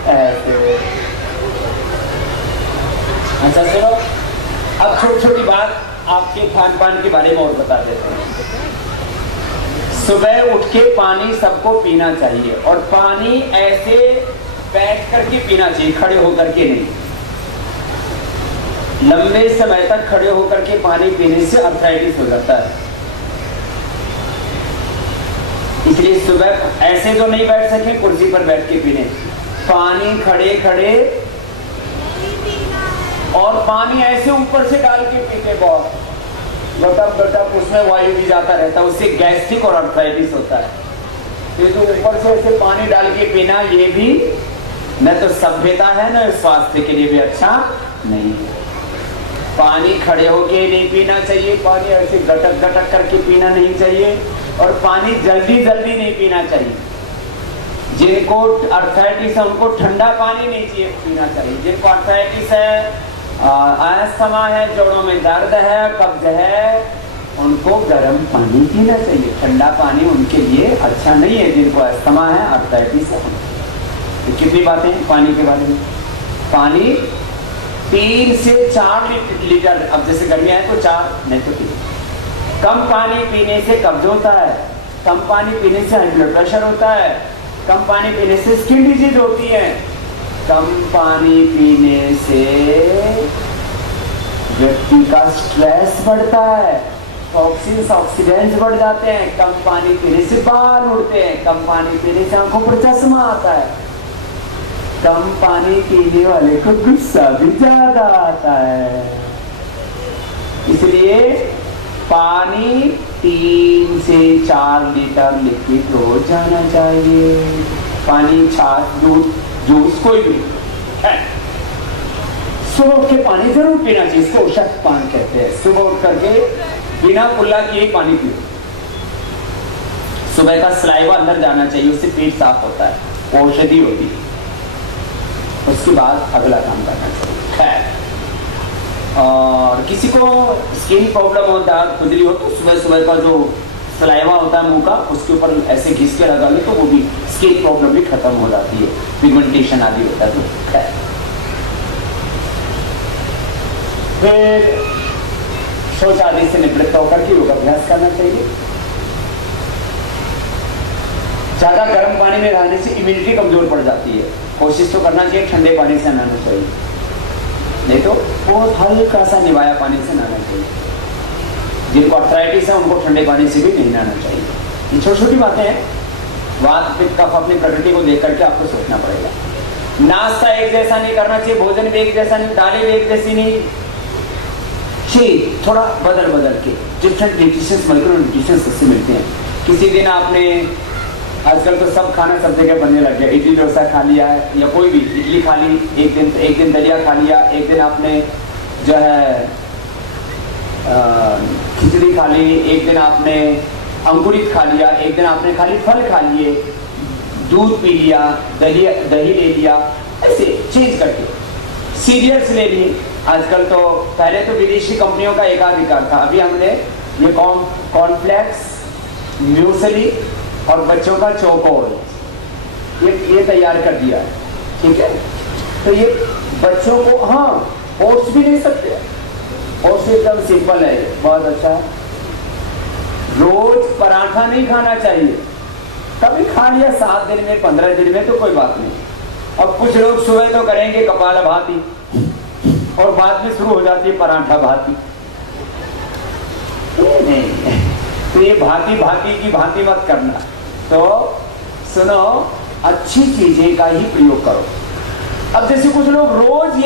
ऐसे। अच्छा चलो, अब छोटी छोटी बात आपके खान पान के बारे में और बता देते हैं। सुबह उठ के पानी सबको पीना चाहिए, और पानी ऐसे बैठ करके पीना चाहिए, खड़े होकर के नहीं। लंबे समय तक खड़े होकर के पानी पीने से अर्थराइटिस हो जाता है। इसलिए सुबह ऐसे तो नहीं बैठ सके, कुर्सी पर बैठ के पीने। पानी खड़े खड़े, और पानी ऐसे ऊपर से डाल के पीते, बहुत गटक गटक उसमें वायु भी जाता रहता है, उससे गैस्ट्रिक और अर्थराइटिस होता है। ये तो ऊपर से ऐसे पानी डाल के पीना, ये भी न तो सभ्यता है न स्वास्थ्य के लिए भी अच्छा नहीं है। पानी खड़े होके नहीं पीना चाहिए, पानी ऐसे गटक गटक करके पीना नहीं चाहिए, और पानी जल्दी जल्दी नहीं पीना चाहिए। जिनको अर्थराइटिस है उनको ठंडा पानी नहीं चाहिए पीना चाहिए। जिनको अर्थराइटिस है, अस्थमा है, जोड़ों में दर्द है, कब्ज है, उनको गर्म पानी पीना चाहिए। ठंडा पानी उनके लिए अच्छा नहीं है, जिनको अस्थमा है, अर्थराइटिस है। तो कितनी बातें पानी के बारे में। पानी 3 से 4 लीटर, अब जैसे गर्मी है तो 4, नहीं तो 3। कम पानी पीने से कब्ज होता है, कम पानी पीने से हाई ब्लड प्रेशर होता है, कम पानी पीने से स्किन डिजीज होती है, कम पानी पीने से व्यक्ति का स्ट्रेस बढ़ता है, टॉक्सिन्स ऑक्सीडेंट्स बढ़ जाते हैं, कम पानी पीने से बाल उड़ते हैं, कम पानी पीने से आंखों पर चश्मा आता है, कम पानी पीने वाले को गुस्सा भी ज्यादा आता है। इसलिए पानी 3 से 4 लीटर लिक्विड रोज जाना चाहिए। पानी, छाछ, दूध, जूस कोई भी है, सुबह उठ के पानी जरूर पीना चाहिए। इसको उषक पान कहते हैं। सुबह उठ करके बिना कुल्ला किए पानी पियो। सुबह का सलाइवा अंदर जाना चाहिए, उससे पेट साफ होता है, औषधि होती है। उसके बाद अगला काम करना चाहिए। खैर, और किसी को स्किन प्रॉब्लम होता है, खुजली हो, तो सुबह सुबह का जो सलाइवा होता है मुंह का, उसके ऊपर ऐसे घिस के लगा ले तो वो भी स्किन प्रॉब्लम भी खत्म हो जाती है, पिगमेंटेशन आदि होता है। तो खैर, फिर शौच आदि से निवृत्त होकर के योगाभ्यास करना चाहिए। ज्यादा गर्म पानी में रहने से इम्यूनिटी कमजोर पड़ जाती है। कोशिश तो करना चाहिए ठंडे पानी से नहाना चाहिए, नहीं तो बहुत हल्का सा निवाया पानी से नहाना चाहिए। जिनको अर्थराइटिस है उनको ठंडे पानी से भी नहीं नहाना चाहिए। ये छोटी छोटी बातें हैं। वात पित्त कफ अपनी प्रकृति को देख करके आपको सोचना पड़ेगा। नाश्ता एक जैसा नहीं करना चाहिए, भोजन भी एक जैसा नहीं, दालें भी एक जैसी नहीं चाहिए, थोड़ा बदल बदल के डिफरेंट न्यूट्रिशंस, माइक्रो न्यूट्रिशंस उससे मिलते हैं। किसी दिन आपने, आजकल तो सब खाना सब जगह बनने लग गया, इडली डोसा खा लिया है या कोई भी इडली खा ली, एक दिन दलिया खा लिया, एक दिन आपने जो है खिचड़ी खा ली, एक दिन आपने अंकुरित खा लिया, एक दिन आपने खाली फल खा लिए, दूध पी लिया, दही ले लिया, ऐसे चेंज करके सीरियल्स ले लिए। आजकल तो, पहले तो विदेशी कंपनियों का एकाधिकार था, अभी हमने ये कॉर्नफ्लेक्स, म्यूसली और बच्चों का चोकोल ये तैयार कर दिया है, ठीक है। तो ये बच्चों को, हाँ ओट्स भी ले सकते हैं, ओट्स एकदम सिंपल है, बहुत अच्छा है। रोज पराठा नहीं खाना चाहिए, कभी खा लिया 7 दिन में 15 दिन में तो कोई बात नहीं। अब कुछ लोग सुबह तो करेंगे कपालभाति और बाद में शुरू हो जाती है पराठा भाती, नहीं, तो ये भांति भांति की भांति मत करना। तो सुनो, अच्छी चीजें का ही प्रयोग करो। अब जैसे कुछ लोग रोज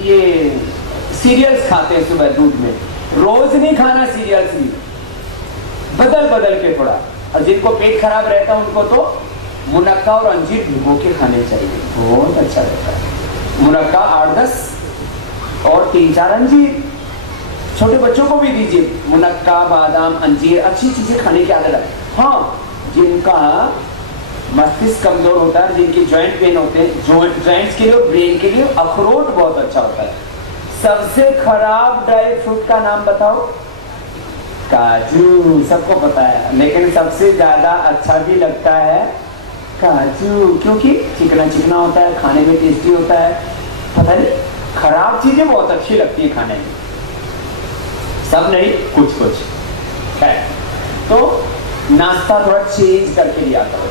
ये सीरियल्स खाते हैं सुबह दूध में, रोज नहीं खाना सीरियल्स भी, बदल बदल के थोड़ा। और जिनको पेट खराब रहता है उनको तो मुनक्का और अंजीर भिगो के खाने चाहिए, बहुत अच्छा रहता है। मुनक्का 8-10 और 3-4 अंजीर, छोटे बच्चों को भी दीजिए, मुनक्का, बादाम, अंजीर, अच्छी चीजें खाने की आदत है। हाँ, जिनका मस्तिष्क कमजोर होता है, जिनकी जॉइंट पेन होते हैं, जॉइंट्स के लिए और ब्रेन के लिए अखरोट बहुत अच्छा होता है। सबसे खराब ड्राई फ्रूट का नाम बताओ? काजू, सबको पता है, लेकिन सबसे ज्यादा अच्छा भी लगता है काजू, क्योंकि चिकना चिकना होता है, खाने में टेस्टी होता है। पता नहीं, खराब चीजें बहुत अच्छी लगती है खाने में, सब नहीं, कुछ कुछ है। तो नाश्ता थोड़ा चेंज करके लिया करो।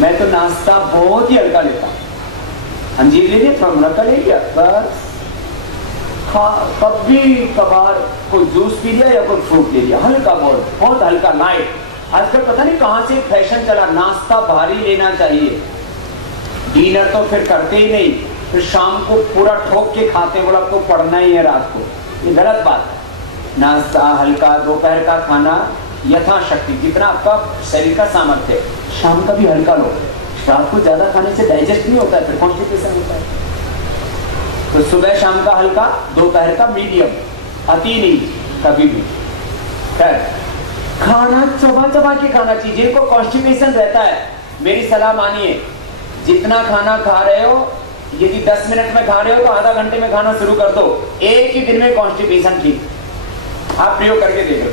मैं तो नाश्ता बहुत ही हल्का लेता हूँ, अंजीर ले लिया, थोड़ा मुनक्का ले लिया, बस। कभी कभार कोई जूस पी लिया या कोई फ्रूट ले लिया, हल्का, बहुत हल्का, लाइट। आजकल पता नहीं कहां से फैशन चला, नाश्ता भारी लेना चाहिए, डिनर तो फिर करते ही नहीं, फिर शाम को पूरा ठोक के खाते हैं, बोला आपको पढ़ना ही है रात को, ये गलत बात है। नाश्ता हल्का, दोपहर का खाना यथाशक्ति, जितना आपका शरीर का सामर्थ्य है, शाम का भी हल्का लो। रात को ज्यादा खाने से डाइजेस्ट नहीं होता है, फिर कॉन्स्टिपेशन होता है। तो सुबह शाम का हल्का, दोपहर का मीडियम, अति नहीं कभी भी। खाना चबा चबा के खाना चाहिए, जिनको कॉन्स्टिपेशन रहता है, मेरी सलाह मानिए, जितना खाना खा रहे हो, यदि 10 मिनट में खा रहे हो तो आधा घंटे में खाना शुरू कर दो, एक ही दिन में कॉन्स्टिपेशन ठीक। आप प्रयोग करके देखो।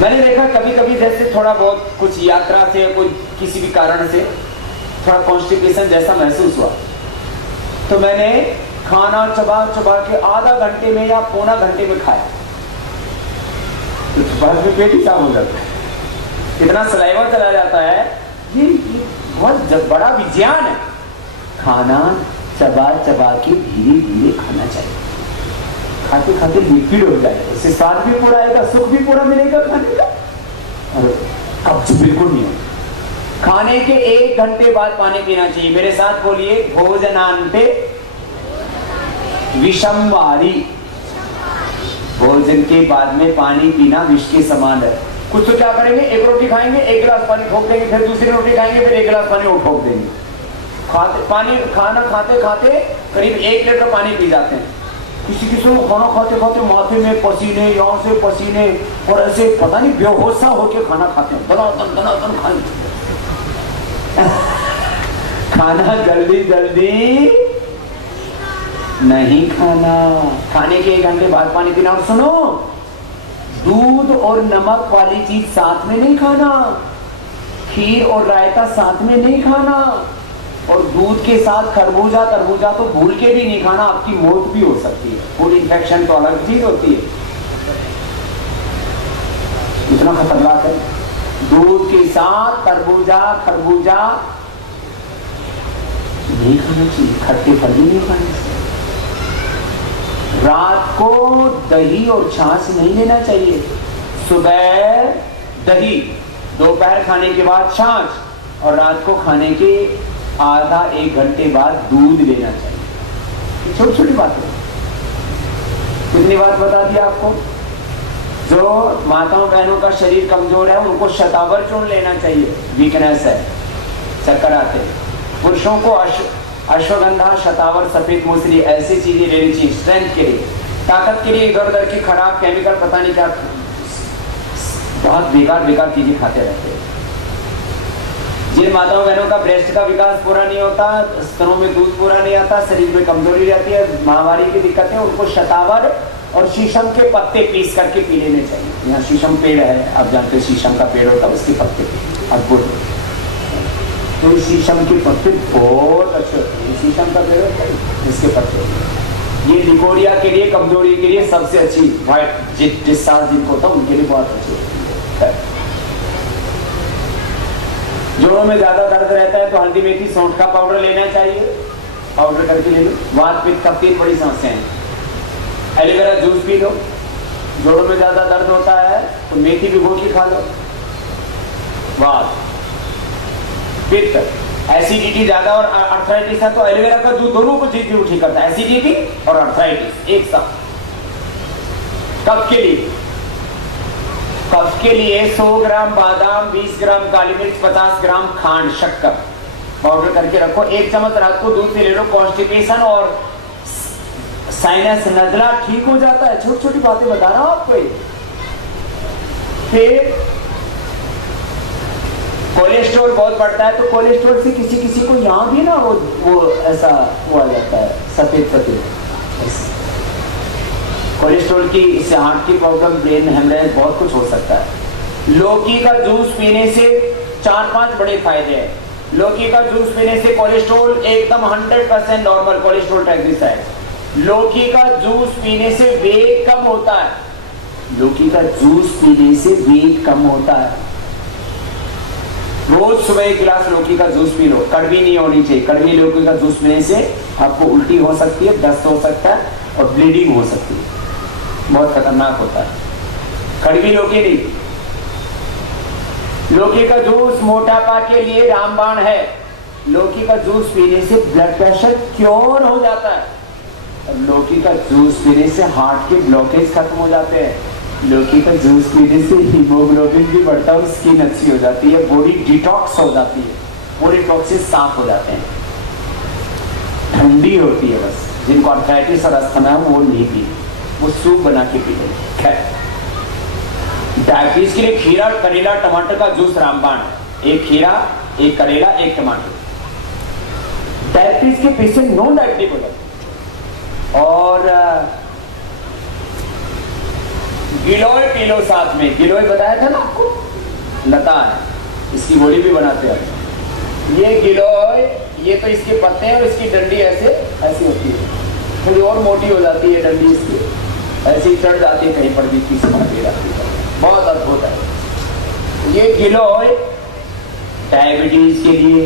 मैंने देखा कभी कभी जैसे थोड़ा बहुत कुछ यात्रा से, कोई किसी भी कारण से थोड़ा कॉन्स्टिपेशन जैसा महसूस हुआ, तो मैंने खाना चबा चबा के आधा घंटे में या पौना घंटे में खाया, तो बाद में पेट ही साफ हो जाता है, इतना सलाइवा चला जाता है। ये बहुत बड़ा विज्ञान है। खाना चबा चबा के धीरे धीरे खाना चाहिए, खाते खाते लिक्विड हो जाएगा, इससे स्वाद भी पूरा आएगा, सुख भी पूरा मिलेगा खाने का, और कब्ज बिल्कुल नहीं होगा। खाने के 1 घंटे बाद पानी पीना चाहिए। मेरे साथ बोलिए, भोजनान्ते विषम वारी, भोजन के बाद में पानी पीना विष के समान है। कुछ तो क्या करेंगे, एक रोटी खाएंगे, 1 गिलास पानी ठोक देंगे, फिर दूसरी रोटी खाएंगे, फिर 1 गिलास पानी और ठोक देंगे। खाना खाते खाते करीब 1 लीटर पानी पी जाते हैं। किसी किसी को खाना खाते खाते माथे में पसीने, यहाँ से पसीने, और ऐसे पता नहीं बेहोशा होकर खाना खाते हैं, दनादन खाएंगे। खाना जल्दी जल्दी नहीं खाना, खाने के 1 घंटे बाद पानी पीना। और सुनो, दूध और नमक वाली चीज साथ में नहीं खाना, खीर और रायता साथ में नहीं खाना, और दूध के साथ खरबूजा तरबूजा तो भूल के भी नहीं खाना, आपकी मौत भी हो सकती है। फूड इन्फेक्शन तो अलग चीज होती है, इतना खतरनाक है। दूध के साथ तरबूजा खरबूजा नहीं खाना चाहिए, खट्टे फल भी नहीं खाने चाहिए। रात को दही और छाछ नहीं लेना चाहिए। सुबह दही, दोपहर खाने के बाद छाछ, और रात को खाने के आधा एक घंटे बाद दूध लेना चाहिए। छोटी छोटी बात है, कितनी बात बता दी आपको। जो माताओं बहनों का शरीर कमजोर है उनको शतावर चूर्ण लेना चाहिए, वीकनेस है, चक्कर आते हैं। पुरुषों को अश्वगंधा, शतावर, सफेद मूसली ऐसी चीजें लेनी चाहिए स्ट्रेंथ के लिए, ताकत के लिए। इधर उधर की खराब केमिकल पता नहीं क्या बहुत बेकार चीजें खाते रहते हैं। जिन माताओं बहनों का ब्रेस्ट का विकास पूरा नहीं होता, स्तनों में दूध पूरा नहीं आता, शरीर में कमजोरी रहती है, महामारी की दिक्कतें, उनको शतावर और शीशम के पत्ते पीस करके पी लेने चाहिए। यहाँ शीशम पेड़ है, आप जानते हैं शीशम का पेड़ होता है, उसके पत्ते अद्भुत। तो शीशम के पत्ते बहुत अच्छे होते हैं, शीशम का पेड़ होता है इसके पत्ते। ये लिकोरिया के लिए, कमजोरी के लिए सबसे अच्छी, वाइट डिस्चार्ज जिनको होता है उनके लिए बहुत अच्छी होती है। जोड़ों में ज्यादा दर्द रहता है तो हल्दी मेथी सौंठ का पाउडर लेना चाहिए, पाउडर करके ले लो। वात पित्त कफ की बड़ी समस्या है, एलोवेरा जूस पी लो। जोड़ों में ज्यादा दर्द होता है तो मेथी भिगो के खा लो। वात पित्त, एसिडिटी ज्यादा और अर्थराइटिस है तो एलोवेरा का जूस दोनों को चीज ठीक करता है, एसिडिटी और अर्थराइटिस एक साथ। कफ के लिए, कफ के लिए 100 ग्राम बादाम, 20 ग्राम काली मिर्च, 50 ग्राम खांड, शक्कर पाउडर करके रखो। 1 चम्मच रात को दूध से ले लो। कॉन्स्टिपेशन और साइनस, नजला ठीक हो जाता है। छोटी छोटी बातें बता रहा हूं आपको। फिर कोलेस्ट्रॉल बहुत बढ़ता है तो कोलेस्ट्रॉल से किसी किसी को यहां भी ना वो ऐसा हुआ जाता है, सफेद कोलेस्ट्रॉल की, इससे हार्ट की प्रॉब्लम, ब्रेन हेमरेज, बहुत कुछ हो सकता है। लौकी का जूस पीने से 4-5 बड़े फायदे हैं। लौकी का जूस पीने से कोलेस्ट्रॉल एकदम 100% नॉर्मल, कोलेस्ट्रॉल ट्राइग्लिसराइड। लौकी का जूस पीने से वेट कम होता है। लौकी का जूस पीने से वेट कम होता है। रोज सुबह 1 गिलास लौकी का जूस पी लो। कड़वी नहीं होनी चाहिए। कड़वी लौकी का जूस पीने से आपको उल्टी हो सकती है, दस्त हो सकता है और ब्लीडिंग हो सकती है, बहुत खतरनाक होता है। कड़वी लौकी नहीं। लौकी का जूस मोटापा के लिए रामबाण है। लौकी का जूस पीने से ब्लड प्रेशर क्योर हो जाता है। लौकी का जूस पीने से हार्ट के ब्लॉकेज खत्म हो जाते हैं। लौकी का जूस पीने से हीमोग्लोबिन भी बढ़ता है और स्किन अच्छी हो जाती है, बॉडी डिटॉक्स हो जाती है, पूरे टॉक्सिस साफ हो जाते हैं, ठंडी होती है। बस जिनको आर्थराइटिस और अस्थमा है वो नहीं पी, वो सूप बना के पी लें। खैर, डायबिटीज के लिए खीरा, करेला, टमाटर का जूस रामबाण है। 1 खीरा, 1 करेला, 1 टमाटर। डायबिटीज के पेशेंट नॉन डायबिटिक हो जाते। और गिलोय पी लो साथ में। गिलोय बताया था ना आपको, लता है, इसकी गोली भी बनाते हैं। ये गिलोय, ये तो इसके पत्ते हैं और इसकी डंडी ऐसी होती है, थोड़ी और मोटी हो जाती है डंडी इसकी, ऐसी चढ़ जाती है कहीं पर भी, किसी पर दे जाती है, बहुत अद्भुत है। ये गिलोय डायबिटीज के लिए,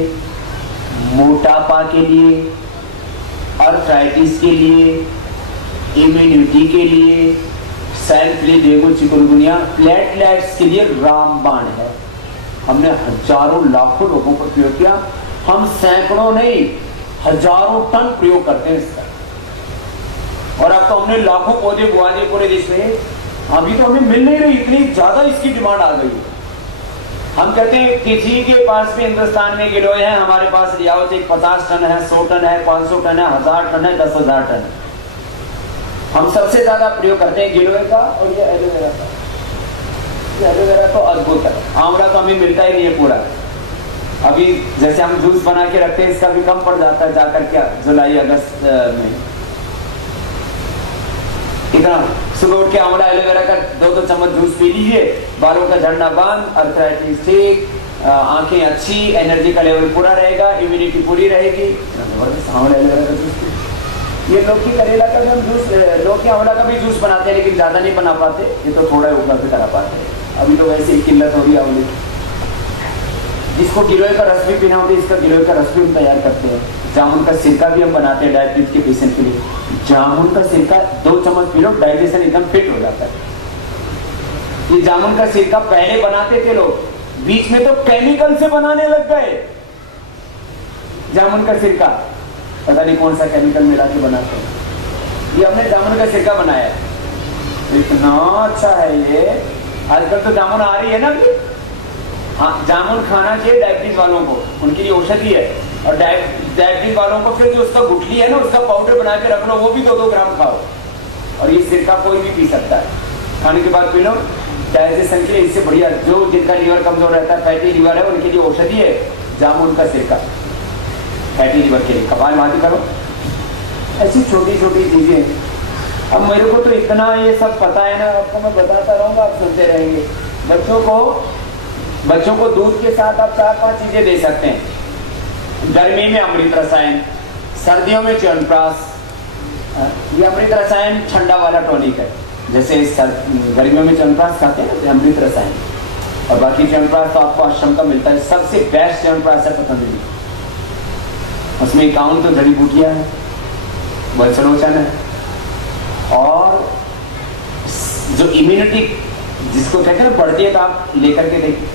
मोटापा के लिए, अर्थराइटिस के लिए, इम्यूनिटी के लिए, सैंपली, डेंगू, चिकनगुनिया, प्लेटलेट्स के लिए रामबाण है। हमने हजारों लाखों लोगों पर प्रयोग किया। हम सैकड़ों नहीं, हजारों टन प्रयोग करते हैं इसका। और अब तो हमने लाखों पौधे बुआ दिए पूरे देश में। अभी तो हमें मिल नहीं रही, इतनी ज्यादा इसकी डिमांड आ गई है। हम कहते हैं किसी के पास भी हिंदुस्तान में गिलोय है, हमारे पास लियाओ। 50 टन है, 100 टन है, 500 टन है, 1000 टन है, 10,000 टन है। हम सबसे ज्यादा प्रयोग करते हैं गिलोय का और ये एलोवेरा का। एलोवेरा तो अद्भुत है। आंवला तो हमें मिलता ही नहीं है पूरा। अभी जैसे हम जूस बना के रखते हैं, इसका भी कम पड़ जाता है जाकर क्या जुलाई अगस्त में। कितना सुबह उठ के आंवला एलोवेरा का 2-2 चम्मच जूस पी लीजिए, बालों का झड़ना बंद, अर्थराइटिस ठीक, आंखें अच्छी, एनर्जी का लेवल पूरा रहेगा, इम्यूनिटी पूरी रहेगी। आंवला एलोवेरा का जूस, ये लौकी करेला का हम जूस, लौकी आंवला का भी जूस बनाते हैं, लेकिन ज्यादा नहीं बना पाते, ये तो थोड़ा उपलब्ध करा पाते हैं। अभी तो वैसे ही किल्लत हो रही है आंवले। जिसको गिलोय का रस भी पीना होता है, इसका गिलोय का रस भी हम तैयार करते हैं। जामुन का सिरका भी हम बनाते हैं डायबिटीज के पेशेंट के लिए। जामुन का सिरका 2 चम्मच पी लो, डाइजेशन एकदम फिट हो जाता है। ये जामुन का सिरका पहले बनाते थे लोग, बीच में तो केमिकल से बनाने लग गए जामुन का सिरका, पता नहीं कौन सा केमिकल मिला के बनाते हैं। ये हमने जामुन का सिरका बनाया है, इतना अच्छा है ये। आजकल तो जामुन आ रही है ना अभी। हाँ, जामुन खाना चाहिए डायबिटीज वालों को, उनके लिए औषधि है। और डायबिटीज वालों को फिर जो उसका गुठली है ना, उसका पाउडर बना के रख लो, वो भी 2-2 ग्राम खाओ। और ये सिरका कोई भी पी सकता है, खाने के बाद पी लो, डाइजेशन के लिए इससे बढ़िया। जो जिनका लीवर कमजोर रहता है, फैटी लीवर है, उनके लिए औषधि है जामुन का सिरका, फैटी लीवर के लिए। कपालभाति करो, ऐसी छोटी छोटी चीजें। अब मेरे को तो इतना ये सब पता है ना, आपको मैं बताता रहूंगा, आप सुनते रहेंगे। बच्चों को दूध के साथ आप 4-5 चीजें दे सकते हैं। गर्मी में अमृत रसायन, सर्दियों में च्यवनप्राश। ये अमृत रसायन ठंडा वाला टॉनिक है। जैसे गर्मियों में च्यवनप्राश खाते हैं ना, अमृत रसायन। और बाकी च्यवनप्राश तो आपको आश्रम का मिलता है। सबसे बेस्ट च्यवनप्राश है पतंजलि, उसमें 51 तो जड़ी बूटियां हैं, वंशलोचन है। और जो इम्यूनिटी जिसको कहते हैं बढ़ती है, तो आप लेकर के देखिए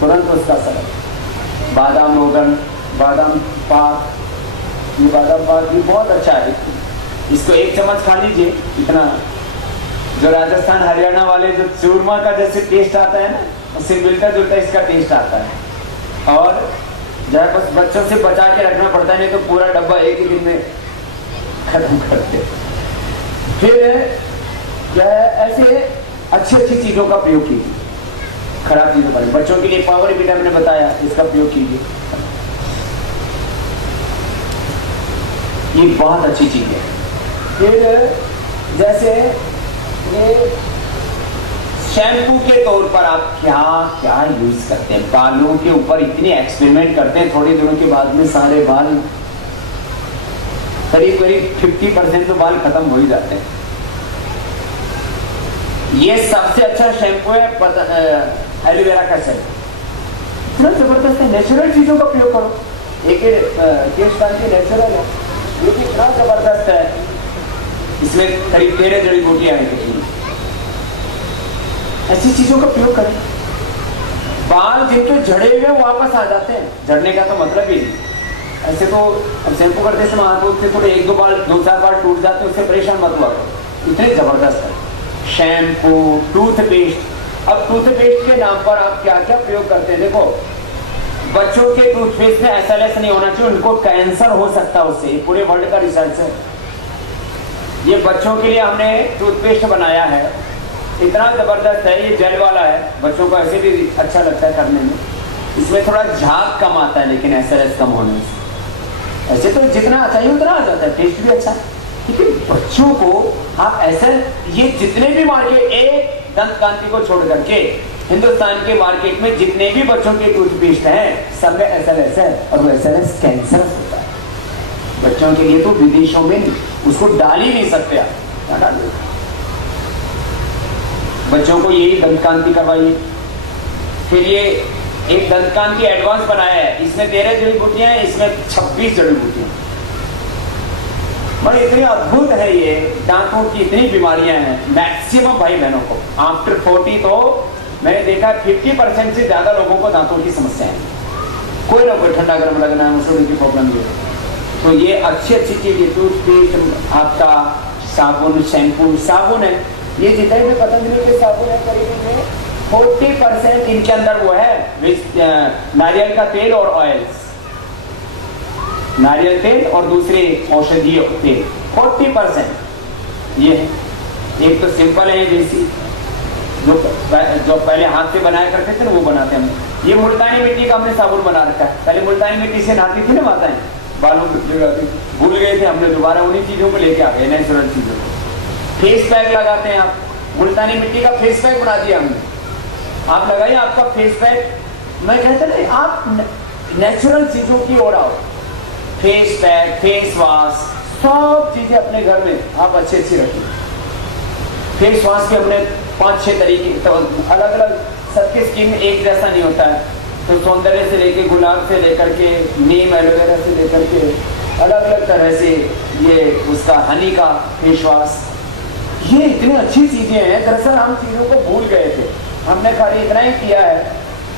तुरंत उसका असर है। बादाम रोगन, बादाम पाक, ये बादाम पाक भी बहुत अच्छा है। इसको 1 चम्मच खा लीजिए, इतना। जो राजस्थान हरियाणा वाले जो चूरमा का जैसे टेस्ट आता है ना, उससे मिलता जुलता इसका टेस्ट आता है। और जहाँ बस बच्चों से बचा के रखना पड़ता है, नहीं तो पूरा डब्बा एक ही दिन में खत्म करते। फिर क्या है, ऐसे अच्छी अच्छी चीजों का प्रयोग कीजिए, खराब चीजों का। बच्चों के लिए पावर विटामिन ने बताया, इसका प्रयोग कीजिए, ये बहुत अच्छी चीज है। फिर जैसे ये शैम्पू के तौर पर आप क्या क्या यूज करते हैं, बालों के ऊपर इतने एक्सपेरिमेंट करते हैं, थोड़े दिनों के बाद में सारे बाल करीब 50% तो बाल खत्म हो ही जाते हैं। ये सबसे अच्छा शैम्पू है एलोवेरा का शैम्पू, इतना जबरदस्त है। नेचुरल चीजों का प्रयोग करो, एक केश की नेचुरल है, ये भी इतना जबरदस्त है। इसमें करीब 13 जड़ी बूटियां हैं। ऐसी चीजों का प्रयोग करें। बाल जिनके झड़े हुए वापस आ जाते हैं, झड़ने का तो मतलब ही नहीं। ऐसे तो अब शैम्पू करते समय हाथ उठते थोड़े 1-2 बाल 2-4 बार टूट जाते हैं, उससे परेशान मत हुआ करो, इतने जबरदस्त है। Shampoo, toothpaste. अब टूथपेस्ट के नाम पर आप क्या क्या प्रयोग करते हैं, देखो बच्चों के टूथपेस्ट में SLS नहीं होना चाहिए, उनको कैंसर हो सकता है उससे, पूरे वर्ल्ड का रिसर्च है। ये बच्चों के लिए हमने टूथपेस्ट बनाया है, इतना जबरदस्त है। ये जेल वाला है, बच्चों को ऐसे भी अच्छा लगता है करने में। इसमें थोड़ा झाग कम आता है, लेकिन SLS कम होने से ऐसे तो जितना चाहिए उतना आ जाता है, टेस्ट भी अच्छा है। लेकिन बच्चों को आप ऐसे, ये जितने भी मार्केट, एक दंत कांति को छोड़ करके हिंदुस्तान के मार्केट में जितने भी बच्चों के टूथपेस्ट हैं, सब में SLS है, और वो SLS कैंसर होता है बच्चों के लिए। तो विदेशों में उसको डाल ही नहीं सकते आप, क्या डाल देते? बच्चों को यही दंत कांति करवाइए। फिर ये एक दंत कांति एडवांस बनाया है, इसमें 13 जड़ी बूटियां हैं, इसमें 26 जड़ी बूटियां। बड़ी इतनी अद्भुत है ये। दांतों की इतनी बीमारियां हैं मैक्सिमम भाई बहनों को, आफ्टर 40 तो मैंने देखा 50% से ज्यादा लोगों को दांतों की समस्या है। कोई ना कोई ठंडा गर्म लगना है, मुसोड़ी की प्रॉब्लम ये है। तो ये अच्छी अच्छी चीज, टूथपेस्ट, आपका साबुन, शैम्पू, साबुन है, ये जितने भी पतंजलि के साबुन है करीब 40% इनके अंदर वो है नारियल का तेल और ऑयल्स, नारियल तेल और दूसरे औषधीय तेल 40% ये है। एक तो सिंपल है देसी, जो पहले हाथ से बनाया करते थे ना, वो बनाते हैं हम। ये मुल्तानी मिट्टी का हमने साबुन बना रखा है, पहले मुल्तानी मिट्टी से नहाती थी ना माताएं, बालों को भूल गए थे, हमने दोबारा उन्हीं चीजों को लेके आ गए, नेचुरल चीजों को। फेस पैक लगाते हैं आप, मुल्तानी मिट्टी का फेस पैक बना दिया हमने, आप लगाइए आपका फेस पैक। मैं कहता नहीं, आप नेचुरल चीजों की ओर आओ। फेस पैक, फेस वॉश, सब चीजें अपने घर में आप अच्छी अच्छी रखिए। फेस वॉश के हमने 5-6 तरीके, तो अलग अलग, सबकी स्किन एक जैसा नहीं होता है, तो सौंदर्य से लेके, गुलाब से लेकर के, नीम एलोवेरा से लेकर के, अलग अलग तरह से ये उसका हनी का फेस वॉश, ये इतनी अच्छी चीजें हैं। दरअसल हम चीजों को भूल गए थे, हमने खाली इतना ही किया है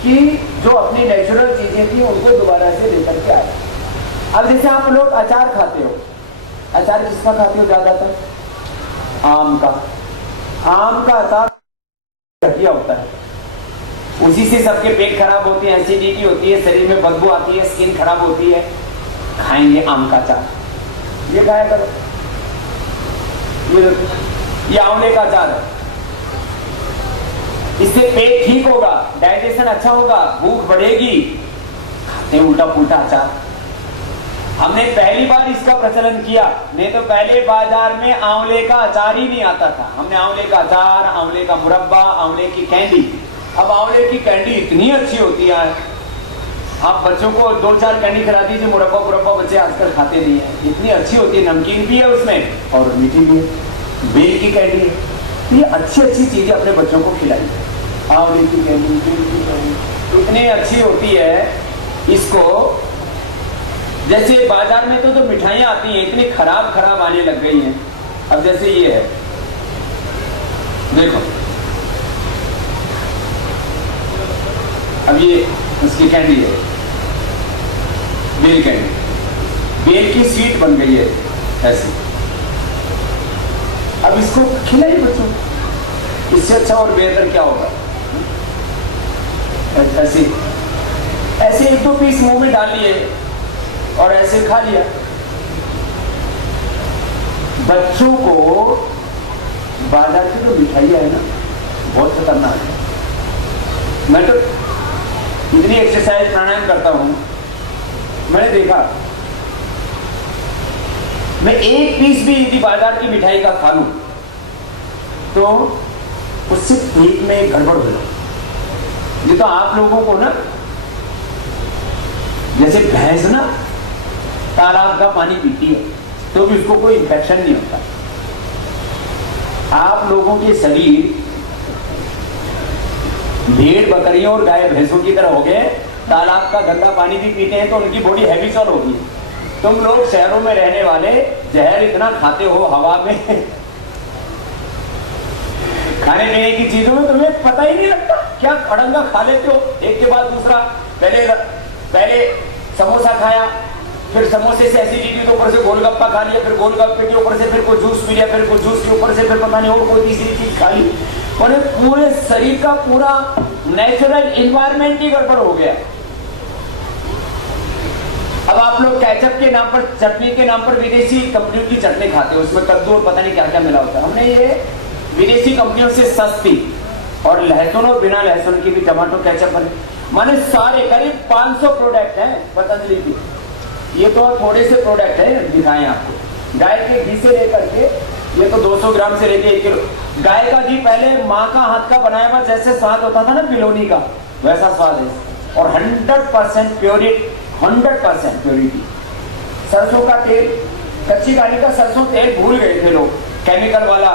कि जो अपनी नेचुरल चीजें थी उनको दोबारा से लेकर के आए। अब जैसे आप लोग अचार खाते हो, अचार किसका खाते हो ज्यादातर? आम का। आम का अचार घटिया होता है, उसी से सबके पेट खराब होते हैं, एसिडिटी होती है, शरीर में बदबू आती है, स्किन खराब होती है। खाएंगे आम का अचार, ये खाया करो। ये आंवले का अचार है, इससे पेट ठीक होगा, डाइजेशन अच्छा होगा, भूख बढ़ेगी। खाते हैं उल्टा पुल्टा अचार। हमने पहली बार इसका प्रचलन किया, नहीं तो पहले बाजार में आंवले का अचार ही नहीं आता था। हमने आंवले का अचार, आंवले का मुरब्बा, आंवले की कैंडी। अब आंवले की कैंडी इतनी अच्छी होती है, आप बच्चों को 2-4 कैंडी खिला दीजिए, मुरब्बा बच्चे आजकल खाते नहीं है, इतनी अच्छी होती है, नमकीन भी है उसमें और मीठी भी है। बेल की कैंडी है। ये अच्छी चीजें अपने बच्चों को खिलाइए। आंवले की कैंडी, बेल की कैंडी इतनी अच्छी होती है। इसको जैसे बाजार में तो मिठाइयां आती हैं इतनी खराब आने लग गई हैं। अब जैसे ये है, देखो, अब ये उसकी कैंडी है, बेल कैंडी, बेल की स्वीट बन गई है ऐसी। अब इसको खिलाइए बच्चों, इससे अच्छा और बेहतर क्या होगा? ऐसे 1-2 पीस मुंह में डाल लिए और ऐसे खा लिया। बच्चों को बाजार की जो मिठाइयां है ना, बहुत खतरनाक है। मैं तो इतनी एक्सरसाइज प्राणायाम करता हूं, मैंने देखा, मैं 1 पीस भी यदि बाजार की मिठाई का खा लूं तो उससे पेट में गड़बड़ हो जाए। ये तो आप लोगों को ना, जैसे भैंस ना तालाब का पानी पीती है तो भी उसको कोई इंफेक्शन नहीं होता। आप लोगों के शरीर भेड़ बकरियों और गाय भैंसों की तरह हो गए, तालाब का गंदा पानी भी पीते हैं तो उनकी बॉडी हैबिचुअल होगी। तुम लोग शहरों में रहने वाले जहर इतना खाते हो हवा में, खाने पीने की चीजों में तुम्हें पता ही नहीं लगता, क्या खड़ंगा खा लेते हो एक के बाद दूसरा। पहले समोसा खाया, फिर समोसे से एसिडिटी के ऊपर से गोलगप्पा खा लिया, फिर गोलगप्पे के ऊपर से फिर कोई जूस पी लिया, फिर कोई जूस के ऊपर से फिर पता नहीं और कोई तीसरी चीज खा ली, और पूरे शरीर का पूरा नेचुरल एनवायरनमेंट ही गड़बड़ हो गया। अब आप लोग केचप के नाम पर, चटनी के नाम पर विदेशी कंपनियों की चटनी खाते हो, उसमें कद्दू और पता नहीं क्या क्या मिला होता है। हमने ये विदेशी कंपनियों से सस्ती और लहसुन और बिना लहसुन की भी टमाटो केचप बने, माने सारे करीब 500 प्रोडक्ट हैं पतंजलि की। ये तो थोड़े से प्रोडक्ट है दिखाएं आपको। गाय के घी से लेकर के, ये तो 200 ग्राम से लेके 1 किलो। गाय का घी पहले माँ का हाथ का बनाया हुआ जैसे स्वाद होता था ना बिलोनी का, वैसा स्वाद है और 100% प्योरिटी, 100% प्योरिटी। सरसों का तेल, कच्ची घानी का सरसों तेल भूल गए थे लोग, केमिकल वाला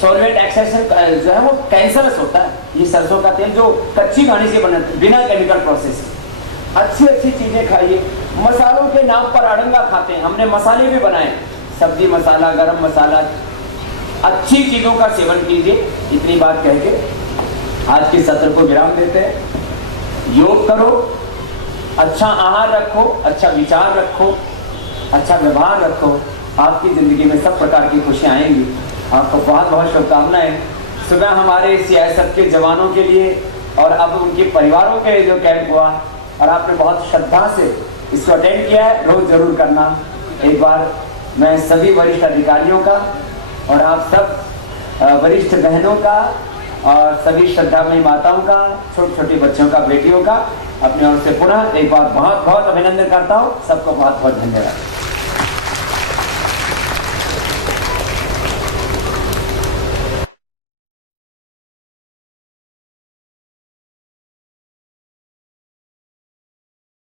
सॉल्वेंट एक्सेशन जो है वो कैंसरस होता है। ये सरसों का तेल जो कच्ची घानी से बना, बिना केमिकल प्रोसेस। अच्छी चीजें खाइए। मसालों के नाम पर अड़ंगा खाते हैं, हमने मसाले भी बनाए, सब्जी मसाला, गरम मसाला, अच्छी चीजों का सेवन कीजिए। इतनी बात कह के आज के सत्र को विराम देते हैं। योग करो, अच्छा आहार रखो, अच्छा विचार रखो, अच्छा व्यवहार रखो, आपकी जिंदगी में सब प्रकार की खुशियां आएंगी। आपको बहुत बहुत शुभकामनाएं। सुबह हमारे सीआईएसएफ के जवानों के लिए और अब उनके परिवारों के जो कैंप हुआ और आपने बहुत श्रद्धा से इसको अटेंड किया है, रोज जरूर करना। एक बार मैं सभी वरिष्ठ अधिकारियों का और आप सब वरिष्ठ बहनों का और सभी श्रद्धामयी माताओं का, छोटे छोटे बच्चों का, बेटियों का अपने ओर से पुनः एक बार बहुत बहुत अभिनंदन करता हूँ। सबको बहुत बहुत धन्यवाद।